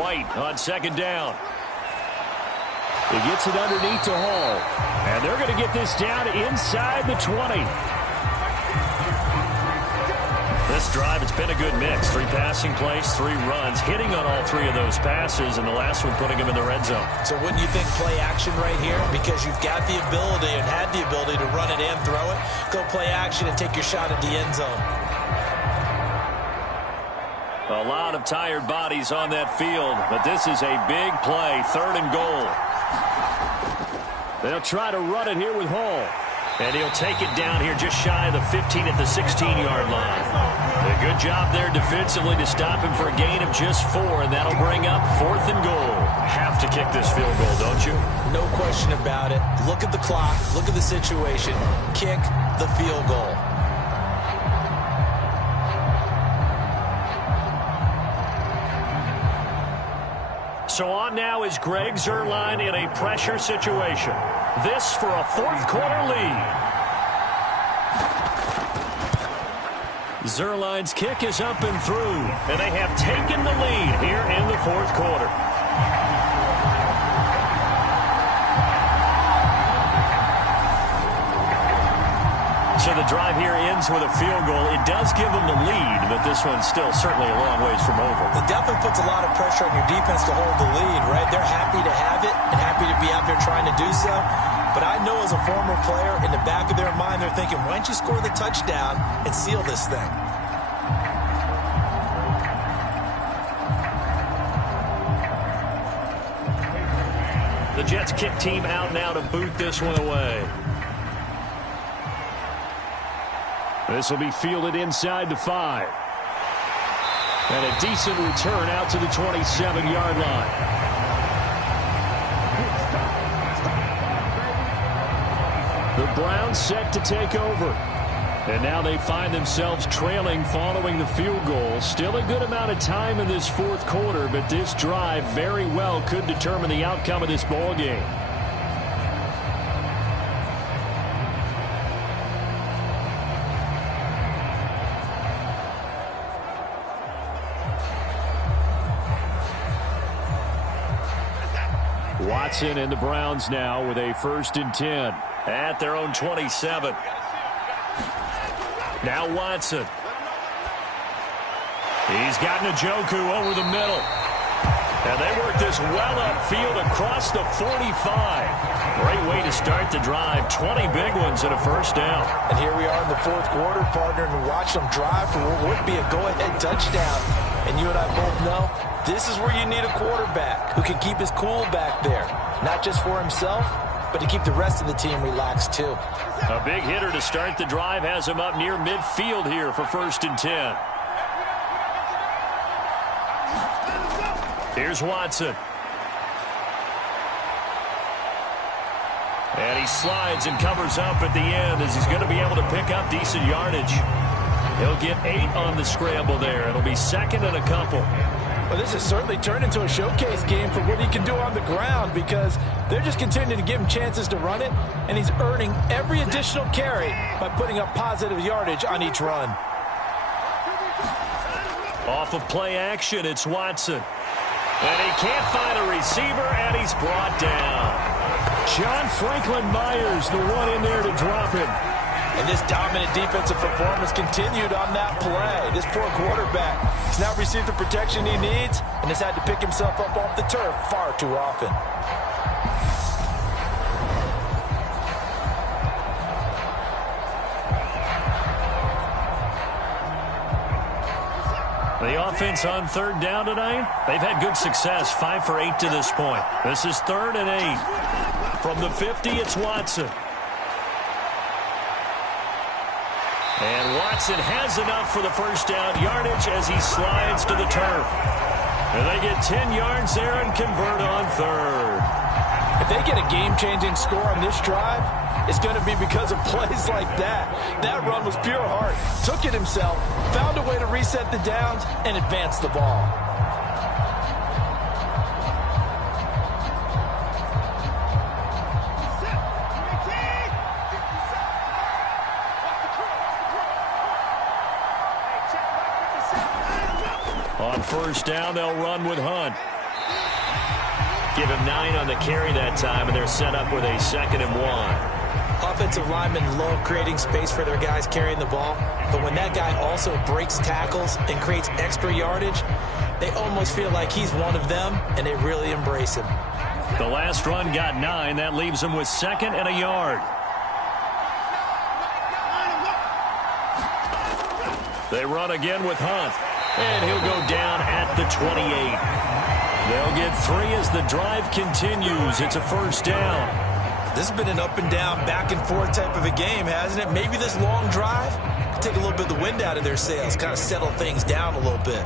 White on 2nd down. He gets it underneath to Hall. And they're going to get this down inside the 20. This drive, it's been a good mix. 3 passing plays, 3 runs, hitting on all 3 of those passes, and the last one putting him in the red zone. So wouldn't you think play action right here? Because you've got the ability and had the ability to run it and throw it. Go play action and take your shot at the end zone. A lot of tired bodies on that field, but this is a big play, 3rd and goal. They'll try to run it here with Hall. And he'll take it down here just shy of the 15 at the 16-yard line. A good job there defensively to stop him for a gain of just 4, and that'll bring up 4th and goal. Have to kick this field goal, don't you? No question about it. Look at the clock. Look at the situation. Kick the field goal. So on now is Greg Zuerlein in a pressure situation. This for a 4th quarter lead. Zuerlein's kick is up and through, and they have taken the lead here in the 4th quarter. So the drive here ends with a field goal. It does give them the lead, but this one's still certainly a long ways from over. It definitely puts a lot of pressure on your defense to hold the lead, right? They're happy to have it and happy to be out there trying to do so. But I know as a former player, in the back of their mind, they're thinking, why don't you score the touchdown and seal this thing? The Jets kick team out now to boot this one away. This will be fielded inside the 5. And a decent return out to the 27-yard line. The Browns set to take over. And now they find themselves trailing following the field goal. Still a good amount of time in this fourth quarter, but this drive very well could determine the outcome of this ball game. Watson and the Browns now with a 1st and 10 at their own 27. Now Watson. He's got Njoku over the middle. And they work this well upfield across the 45. Great way to start the drive. 20 big ones and a 1st down. And here we are in the fourth quarter, partner, and watch them drive for what would be a go-ahead touchdown. And you and I both know this is where you need a quarterback who can keep his cool back there. Not just for himself, but to keep the rest of the team relaxed too. A big hitter to start the drive has him up near midfield here for 1st and 10. Here's Watson. And he slides and covers up at the end as he's going to be able to pick up decent yardage. He'll get 8 on the scramble there. It'll be 2nd and a couple. Well, this has certainly turned into a showcase game for what he can do on the ground because they're just continuing to give him chances to run it, and he's earning every additional carry by putting up positive yardage on each run. Off of play action, it's Watson. And he can't find a receiver, and he's brought down. John Franklin Myers, the one in there to drop him. And this dominant defensive performance continued on that play. This poor quarterback has now received the protection he needs and has had to pick himself up off the turf far too often. The offense on 3rd down tonight, they've had good success, 5 for 8 to this point. This is 3rd and 8. From the 50, it's Watson. And Watson has enough for the 1st down yardage as he slides to the turf. And they get 10 yards there and convert on 3rd. If they get a game-changing score on this drive, it's going to be because of plays like that. That run was pure heart. Took it himself, found a way to reset the downs, and advance the ball. On 1st down, they'll run with Hunt. Give him 9 on the carry that time, and they're set up with a 2nd and 1. Offensive linemen love creating space for their guys carrying the ball, but when that guy also breaks tackles and creates extra yardage, they almost feel like he's one of them, and they really embrace him. The last run got 9. That leaves him with 2nd and a yard. They run again with Hunt. And he'll go down at the 28. They'll get 3 as the drive continues. It's a 1st down. This has been an up and down, back and forth type of a game, hasn't it? Maybe this long drive could take a little bit of the wind out of their sails, kind of settle things down a little bit.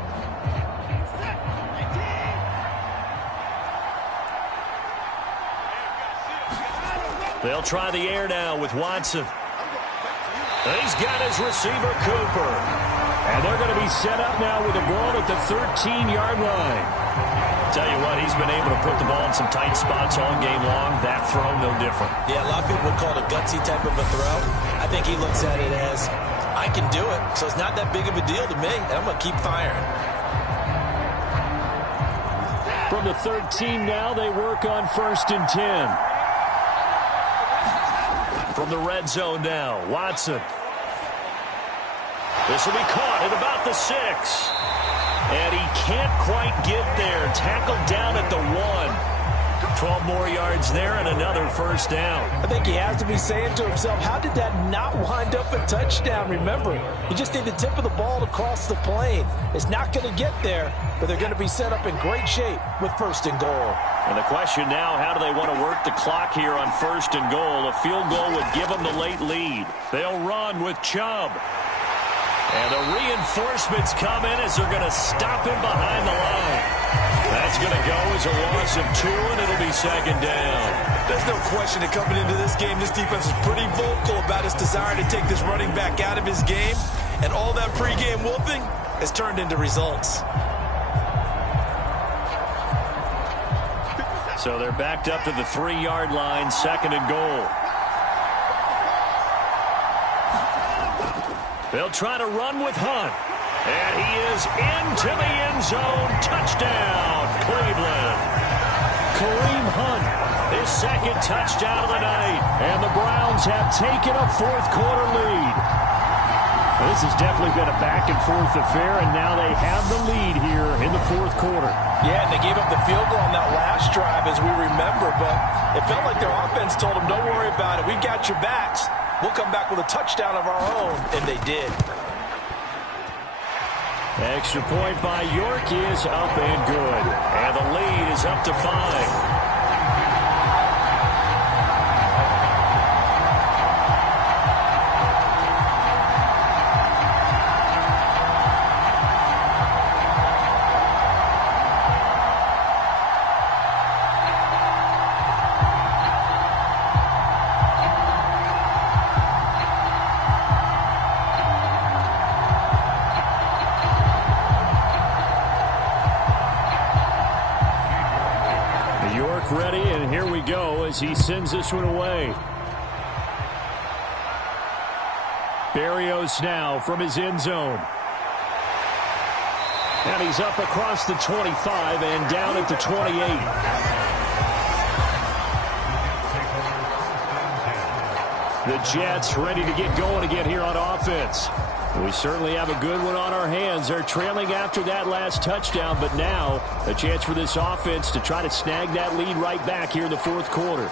They'll try the air now with Watson. He's got his receiver, Cooper. And they're going to be set up now with the ball at the 13-yard line. Tell you what, he's been able to put the ball in some tight spots all game long. That throw, no different. Yeah, a lot of people would call it a gutsy type of a throw. I think he looks at it as, I can do it, so it's not that big of a deal to me, and I'm going to keep firing. From the 13 now, they work on 1st and 10. From the red zone now, Watson. This will be caught at about the 6. And he can't quite get there. Tackled down at the 1. 12 more yards there and another 1st down. I think he has to be saying to himself, how did that not wind up a touchdown? Remember, you just need the tip of the ball to cross the plane. It's not going to get there, but they're going to be set up in great shape with 1st and goal. And the question now, how do they want to work the clock here on 1st and goal? A field goal would give them the late lead. They'll run with Chubb. And the reinforcements come in as they're going to stop him behind the line. That's going to go as a loss of 2, and it'll be 2nd down. There's no question that coming into this game, this defense is pretty vocal about its desire to take this running back out of his game. And all that pregame wolfing has turned into results. So they're backed up to the 3-yard line, 2nd and goal. They'll try to run with Hunt. And he is into the end zone. Touchdown, Cleveland. Kareem Hunt, his 2nd touchdown of the night. And the Browns have taken a 4th-quarter lead. This has definitely been a back-and-forth affair, and now they have the lead here in the 4th quarter. Yeah, and they gave up the field goal on that last drive, as we remember, but it felt like their offense told them, don't worry about it. We got your backs. We'll come back with a touchdown of our own, and they did. Extra point by York is up and good. And the lead is up to 5. Ready, and here we go as he sends this one away. Berrios now from his end zone. And he's up across the 25 and down at the 28. The Jets ready to get going again here on offense. We certainly have a good one on our hands. They're trailing after that last touchdown, but now a chance for this offense to try to snag that lead right back here in the 4th quarter.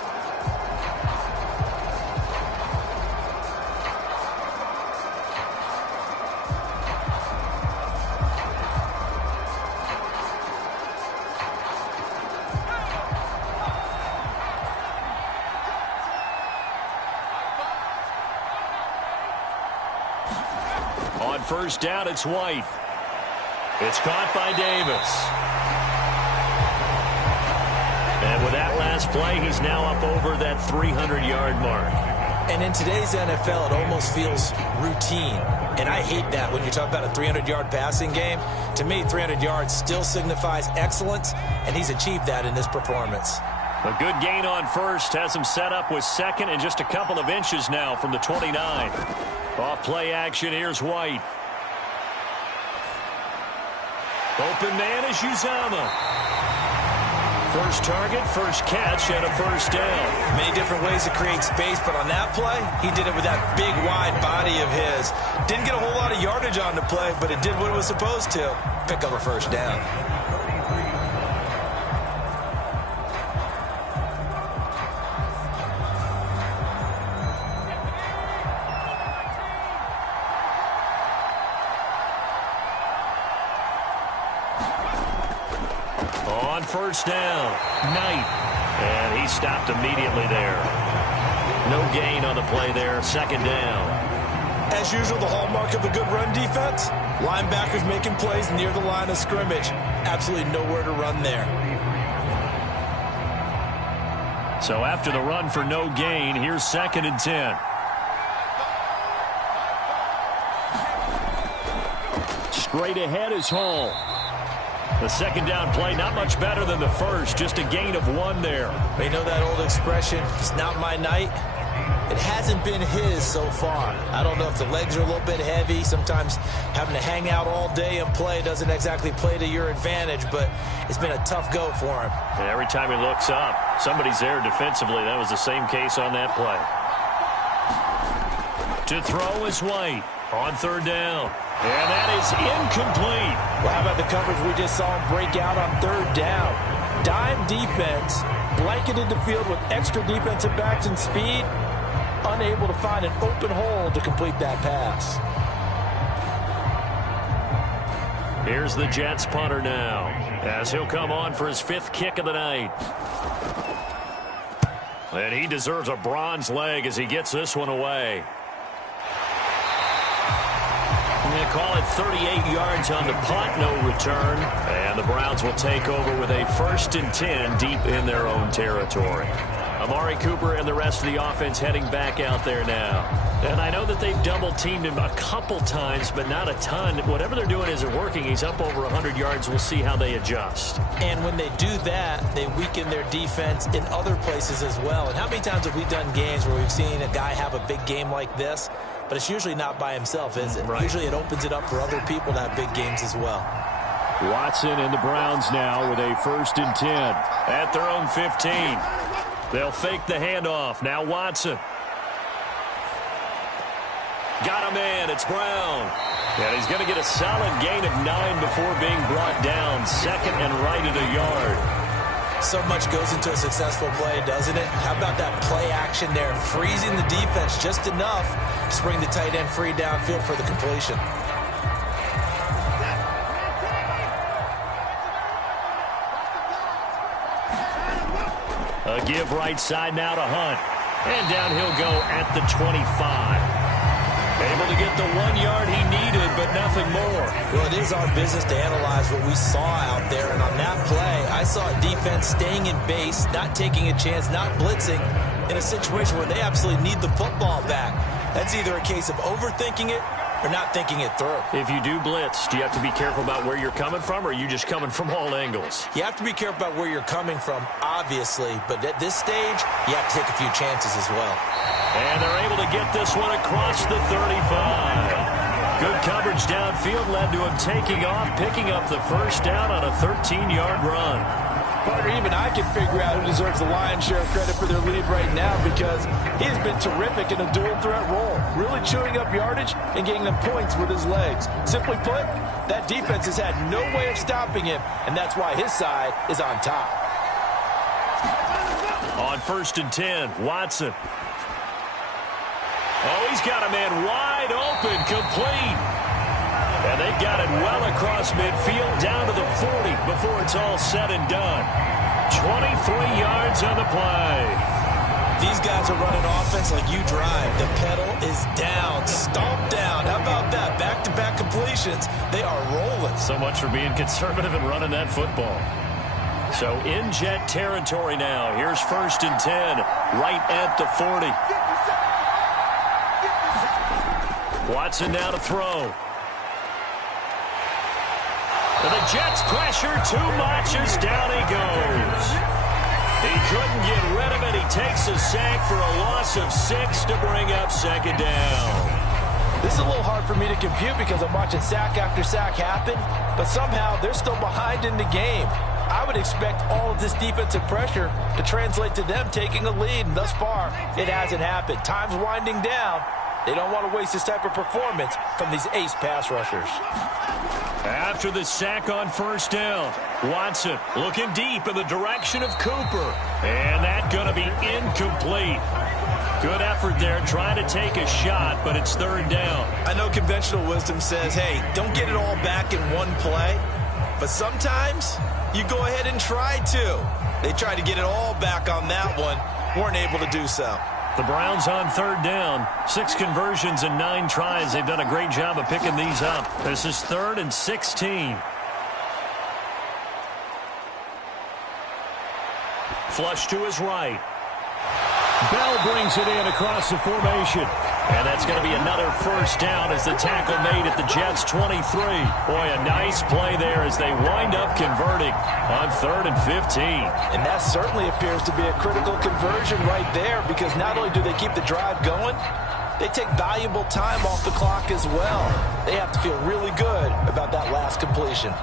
On 1st down, it's White. It's caught by Davis. And with that last play, he's now up over that 300-yard mark. And in today's NFL, it almost feels routine. And I hate that when you talk about a 300-yard passing game. To me, 300 yards still signifies excellence, and he's achieved that in this performance. A good gain on 1st has him set up with 2nd and just a couple of inches now from the 29. Off play action, here's White. Open man is Uzomah. First target, first catch, and a 1st down. Many different ways to create space, but on that play, he did it with that big, wide body of his. Didn't get a whole lot of yardage on the play, but it did what it was supposed to. Pick up a 1st down. On 1st down, Knight. And he stopped immediately there. No gain on the play there, 2nd down. As usual, the hallmark of a good run defense, linebackers making plays near the line of scrimmage. Absolutely nowhere to run there. So after the run for no gain, here's 2nd and 10. Straight ahead is Hall. The 2nd down play, not much better than the 1st, just a gain of 1 there. You know that old expression, it's not my night? It hasn't been his so far. I don't know if the legs are a little bit heavy. Sometimes having to hang out all day and play doesn't exactly play to your advantage, but it's been a tough go for him. And every time he looks up, somebody's there defensively. That was the same case on that play. To throw is White on 3rd down. And that is incomplete. Well, how about the coverage we just saw him break out on 3rd down? Dime defense, blanketed the field with extra defensive backs and speed, unable to find an open hole to complete that pass. Here's the Jets punter now, as he'll come on for his 5th kick of the night. And he deserves a bronze leg as he gets this one away. They call it 38 yards on the punt, no return. And the Browns will take over with a 1st and 10 deep in their own territory. Amari Cooper and the rest of the offense heading back out there now. And I know that they've double-teamed him a couple times, but not a ton. Whatever they're doing isn't working. He's up over 100 yards. We'll see how they adjust. And when they do that, they weaken their defense in other places as well. And how many times have we done games where we've seen a guy have a big game like this, but it's usually not by himself, is it? Right. Usually it opens it up for other people to have big games as well. Watson and the Browns now with a 1st and 10 at their own 15. They'll fake the handoff. Now Watson. Got a man. It's Brown. And he's going to get a solid gain of 9 before being brought down. 2nd and right at a yard. So much goes into a successful play, doesn't it? How about that play action there? Freezing the defense just enough to bring the tight end free downfield for the completion. A give right side now to Hunt. And down he'll go at the 25. Able to get the 1 yard he needed, but nothing more. Well, it is our business to analyze what we saw out there. And on that play, I saw a defense staying in base, not taking a chance, not blitzing, in a situation where they absolutely need the football back. That's either a case of overthinking it or not thinking it through. If you do blitz, do you have to be careful about where you're coming from, or are you just coming from all angles? You have to be careful about where you're coming from, obviously. But at this stage, you have to take a few chances as well. And they're able to get this one across the 35. Good coverage downfield led to him taking off, picking up the 1st down on a 13-yard run. Partner, even I can figure out who deserves the lion's share of credit for their lead right now, because he has been terrific in a dual threat role, really chewing up yardage and getting them points with his legs. Simply put, that defense has had no way of stopping him, and that's why his side is on top. On 1st and 10, Watson. Oh, he's got a man wide open, complete. And they've got it well across midfield, down to the 40 before it's all said and done. 23 yards on the play. These guys are running offense like you drive. The pedal is down, stomped down. How about that? Back-to-back completions. They are rolling. So much for being conservative and running that football. So in Jet territory now. Here's 1st and 10, right at the 40. Watson now to throw. And the Jets pressure too much as down he goes. He couldn't get rid of it. He takes a sack for a loss of 6 to bring up 2nd down. This is a little hard for me to compute because I'm watching sack after sack happen, but somehow they're still behind in the game. I would expect all of this defensive pressure to translate to them taking a lead, and thus far, it hasn't happened. Time's winding down. They don't want to waste this type of performance from these ace pass rushers. After the sack on 1st down, Watson looking deep in the direction of Cooper. And that's going to be incomplete. Good effort there, trying to take a shot, but it's 3rd down. I know conventional wisdom says, hey, don't get it all back in one play. But sometimes you go ahead and try to. They tried to get it all back on that one. Weren't able to do so. The Browns on 3rd down. 6 conversions and 9 tries. They've done a great job of picking these up. This is 3rd and 16. Flush to his right. Bell brings it in across the formation. And that's going to be another 1st down as the tackle made at the Jets' 23. Boy, a nice play there as they wind up converting on 3rd and 15. And that certainly appears to be a critical conversion right there, because not only do they keep the drive going, they take valuable time off the clock as well. They have to feel really good about that last completion.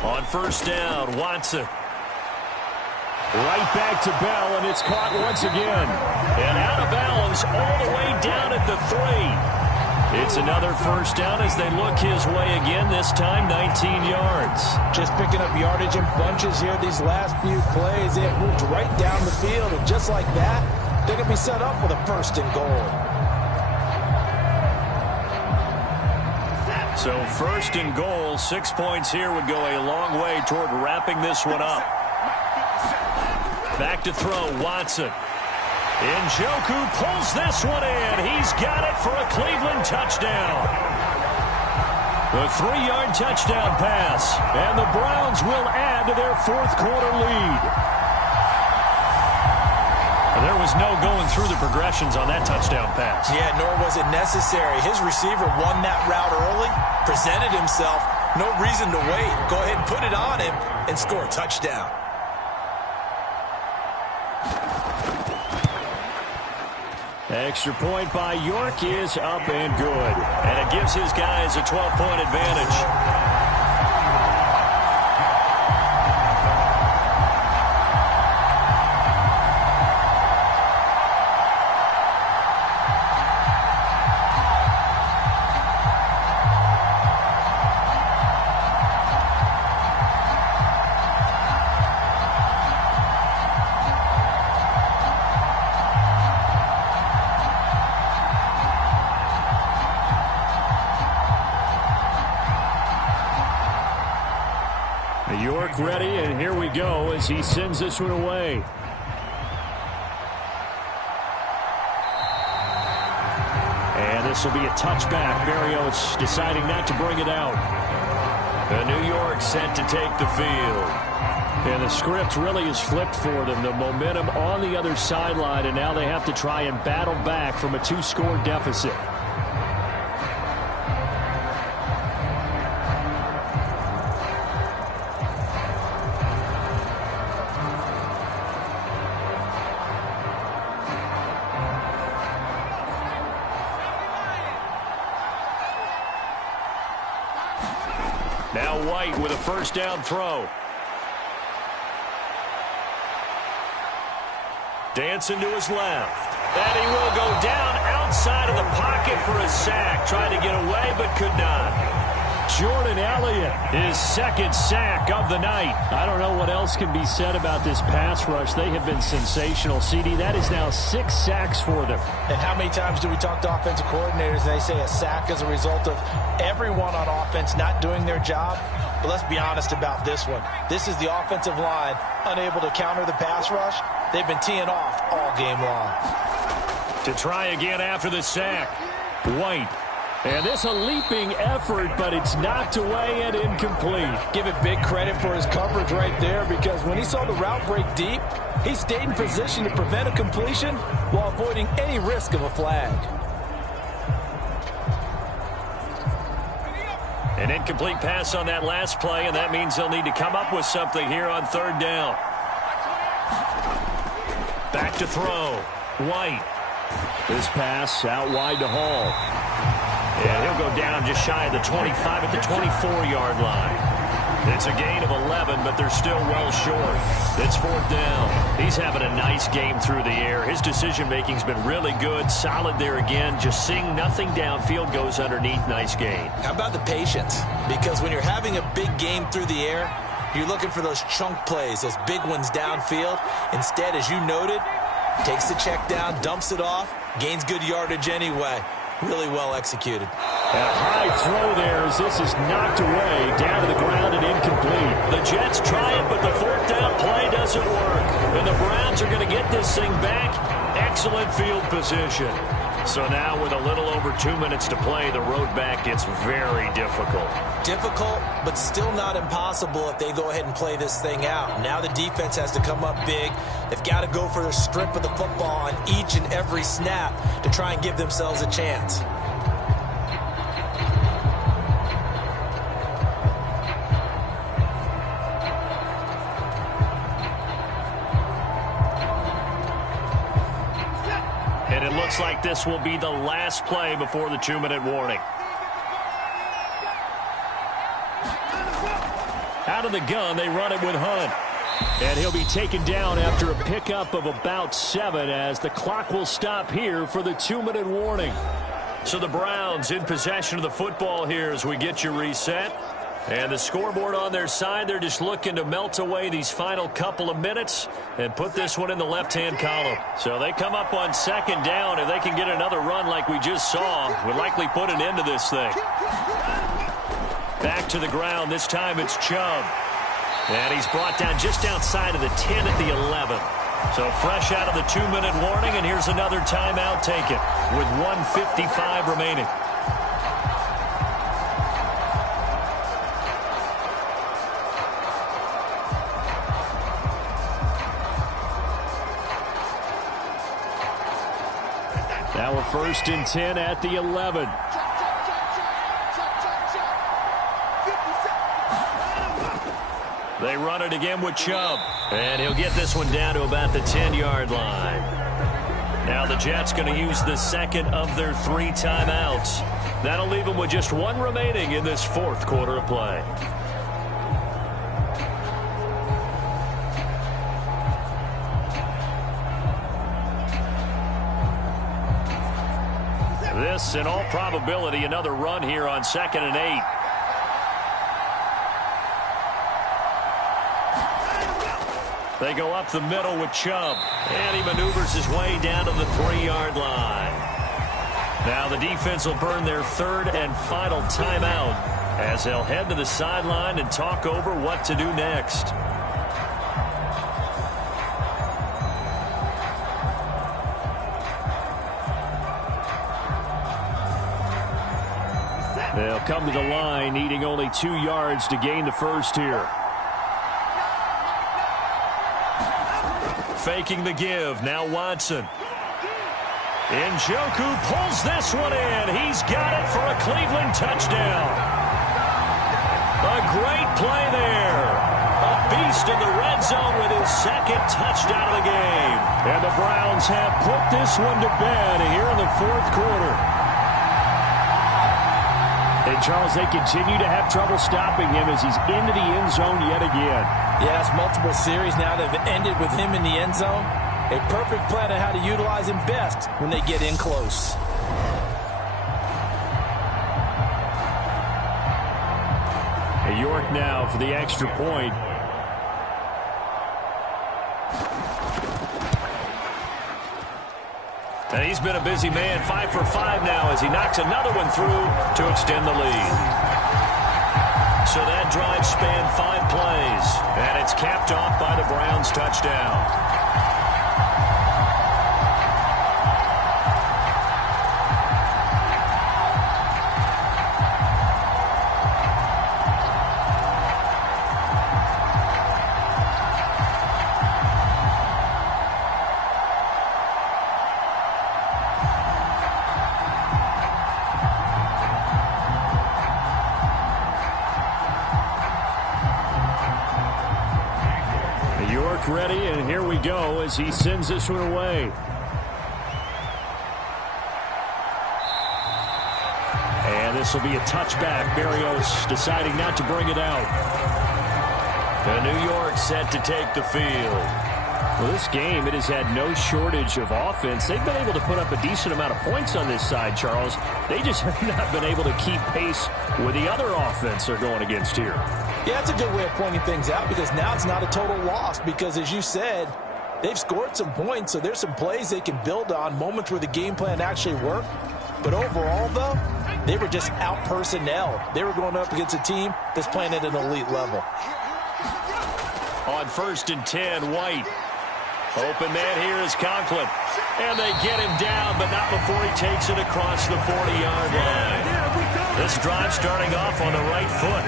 On 1st down, Watson. Right back to Bell, and it's caught once again. And out of bounds all the way down at the 3. It's another 1st down as they look his way again, this time 19 yards. Just picking up yardage in bunches here these last few plays. They have moved right down the field, and just like that, they're going to be set up with a 1st and goal. So 1st and goal, 6 points here would go a long way toward wrapping this one up. Back to throw, Watson. Njoku pulls this one in. He's got it for a Cleveland touchdown. The 3-yard touchdown pass, and the Browns will add to their fourth quarter lead. There was no going through the progressions on that touchdown pass. Yeah, nor was it necessary. His receiver won that route early, presented himself, no reason to wait. Go ahead and put it on him and score a touchdown. Extra point by York is up and good. And it gives his guys a 12-point advantage. York ready, and here we go as he sends this one away. And this will be a touchback. Berrios deciding not to bring it out. And New York set to take the field. And the script really is flipped for them. The momentum on the other sideline, and now they have to try and battle back from a 2-score deficit. Now White with a first down throw. Dancing to his left. And he will go down outside of the pocket for a sack. Tried to get away but could not. Jordan Elliott, his second sack of the night. I don't know what else can be said about this pass rush. They have been sensational. CD, that is now 6 sacks for them. And how many times do we talk to offensive coordinators and they say a sack is a result of everyone on offense not doing their job? But let's be honest about this one. This is the offensive line unable to counter the pass rush. They've been teeing off all game long. To try again after the sack. White. And this a leaping effort, but it's knocked away and incomplete. Give it big credit for his coverage right there, because when he saw the route break deep, he stayed in position to prevent a completion while avoiding any risk of a flag. An incomplete pass on that last play, and that means they'll need to come up with something here on third down. Back to throw. White. This pass out wide to Hall. And he'll go down just shy of the 25 at the 24-yard line. It's a gain of 11, but they're still well short. It's fourth down. He's having a nice game through the air. His decision-making's been really good. Solid there again. Just seeing nothing downfield, goes underneath. Nice gain. How about the patience? Because when you're having a big game through the air, you're looking for those chunk plays, those big ones downfield. Instead, as you noted, takes the check down, dumps it off, gains good yardage anyway. Really well executed. A high throw there as this is knocked away, down to the ground and incomplete. The Jets try it, but the fourth down play doesn't work. And the Browns are going to get this thing back. Excellent field position. So now with a little over 2 minutes to play, the road back gets very difficult. Difficult, but still not impossible if they go ahead and play this thing out. Now the defense has to come up big. They've got to go for the strip of the football on each and every snap to try and give themselves a chance. And it looks like this will be the last play before the 2-minute warning. Out of the gun, they run it with Hunt. And he'll be taken down after a pickup of about 7 as the clock will stop here for the 2-minute warning. So the Browns in possession of the football here as we get you reset. And the scoreboard on their side, they're just looking to melt away these final couple of minutes and put this one in the left-hand column. So they come up on second down. If they can get another run like we just saw, would likely put an end to this thing. Back to the ground. This time it's Chubb. And he's brought down just outside of the 10 at the 11. So fresh out of the 2-minute warning, and here's another timeout taken with 1:55 remaining. Now we're 1st and 10 at the 11. They run it again with Chubb. And he'll get this one down to about the 10-yard line. Now the Jets going to use the second of their 3 timeouts. That'll leave them with just 1 remaining in this 4th quarter of play. This, in all probability, another run here on 2nd and 8. They go up the middle with Chubb, and he maneuvers his way down to the 3-yard line. Now the defense will burn their 3rd and final timeout as they'll head to the sideline and talk over what to do next. They'll come to the line, needing only 2 yards to gain the first here. Faking the give. Now Watson. Njoku pulls this one in. He's got it for a Cleveland touchdown. A great play there. A beast in the red zone with his 2nd touchdown of the game. And the Browns have put this one to bed here in the 4th quarter. And, Charles, they continue to have trouble stopping him as he's into the end zone yet again. Yes, multiple series now that have ended with him in the end zone. A perfect plan on how to utilize him best when they get in close. York now for the extra point. And he's been a busy man, 5 for 5 now as he knocks another one through to extend the lead. So that drive spanned 5 plays, and it's capped off by the Browns' touchdown. Ready, and here we go as he sends this one away. And this will be a touchback. Berrios deciding not to bring it out. And New York set to take the field. Well, this game, it has had no shortage of offense. They've been able to put up a decent amount of points on this side, Charles. They just have not been able to keep pace with the other offense they're going against here. Yeah, that's a good way of pointing things out because now it's not a total loss because, as you said, they've scored some points, so there's some plays they can build on, moments where the game plan actually worked. But overall, though, they were just out-personnel. They were going up against a team that's playing at an elite level. On 1st and 10, White. Open man here is Conklin. And they get him down, but not before he takes it across the 40-yard line. This drive starting off on the right foot,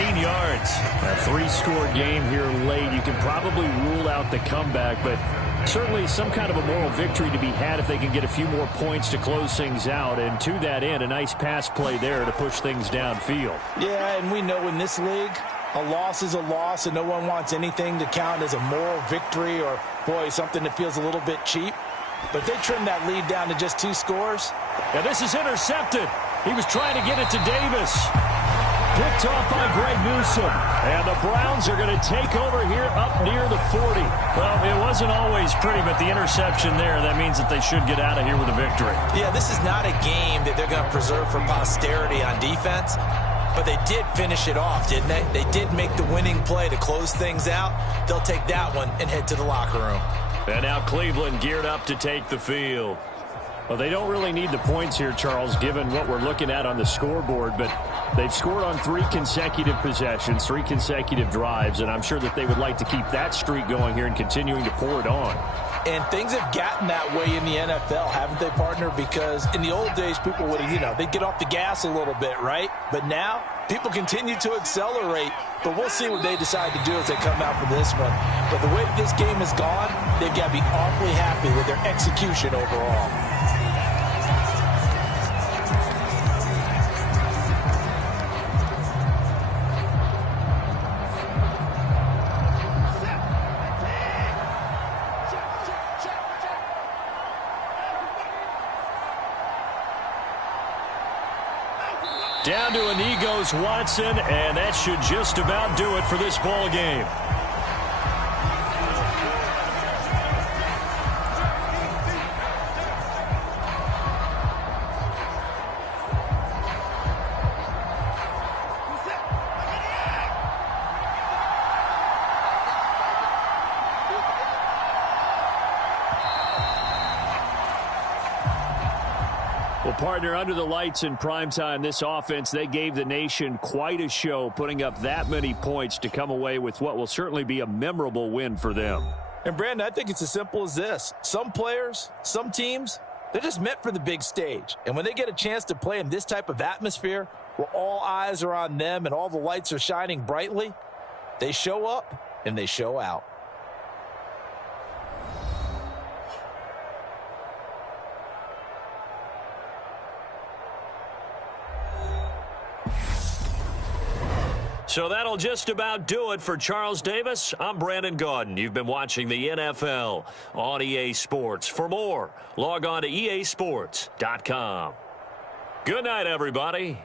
18 yards. A 3-score game here late. You can probably rule out the comeback, but certainly some kind of a moral victory to be had if they can get a few more points to close things out. And to that end, a nice pass play there to push things downfield. Yeah, and we know in this league, a loss is a loss, and no one wants anything to count as a moral victory or, boy, something that feels a little bit cheap. But they trimmed that lead down to just 2 scores. And this is intercepted. He was trying to get it to Davis. Picked off by Greg Newsome. And the Browns are going to take over here up near the 40. Well, it wasn't always pretty, but the interception there, that means that they should get out of here with a victory. Yeah, this is not a game that they're going to preserve for posterity on defense. But they did finish it off, didn't they? They did make the winning play to close things out. They'll take that one and head to the locker room. And now Cleveland geared up to take the field. Well, they don't really need the points here, Charles, given what we're looking at on the scoreboard. But They've scored on 3 consecutive possessions, 3 consecutive drives, and I'm sure that they would like to keep that streak going here and continuing to pour it on. And things have gotten that way in the NFL, haven't they, partner? Because in the old days, people would, they'd get off the gas a little bit, right? But now, people continue to accelerate. But we'll see what they decide to do as they come out for this one. But the way this game has gone, they've got to be awfully happy with their execution overall. Down to a knee goes Watson, and that should just about do it for this ball game. Well, partner, under the lights in primetime, this offense, they gave the nation quite a show, putting up that many points to come away with what will certainly be a memorable win for them. And, Brandon, I think it's as simple as this. Some players, some teams, they're just meant for the big stage. And when they get a chance to play in this type of atmosphere where all eyes are on them and all the lights are shining brightly, they show up and they show out. So that'll just about do it for Charles Davis. I'm Brandon Gaudin. You've been watching the NFL on EA Sports. For more, log on to easports.com. Good night, everybody.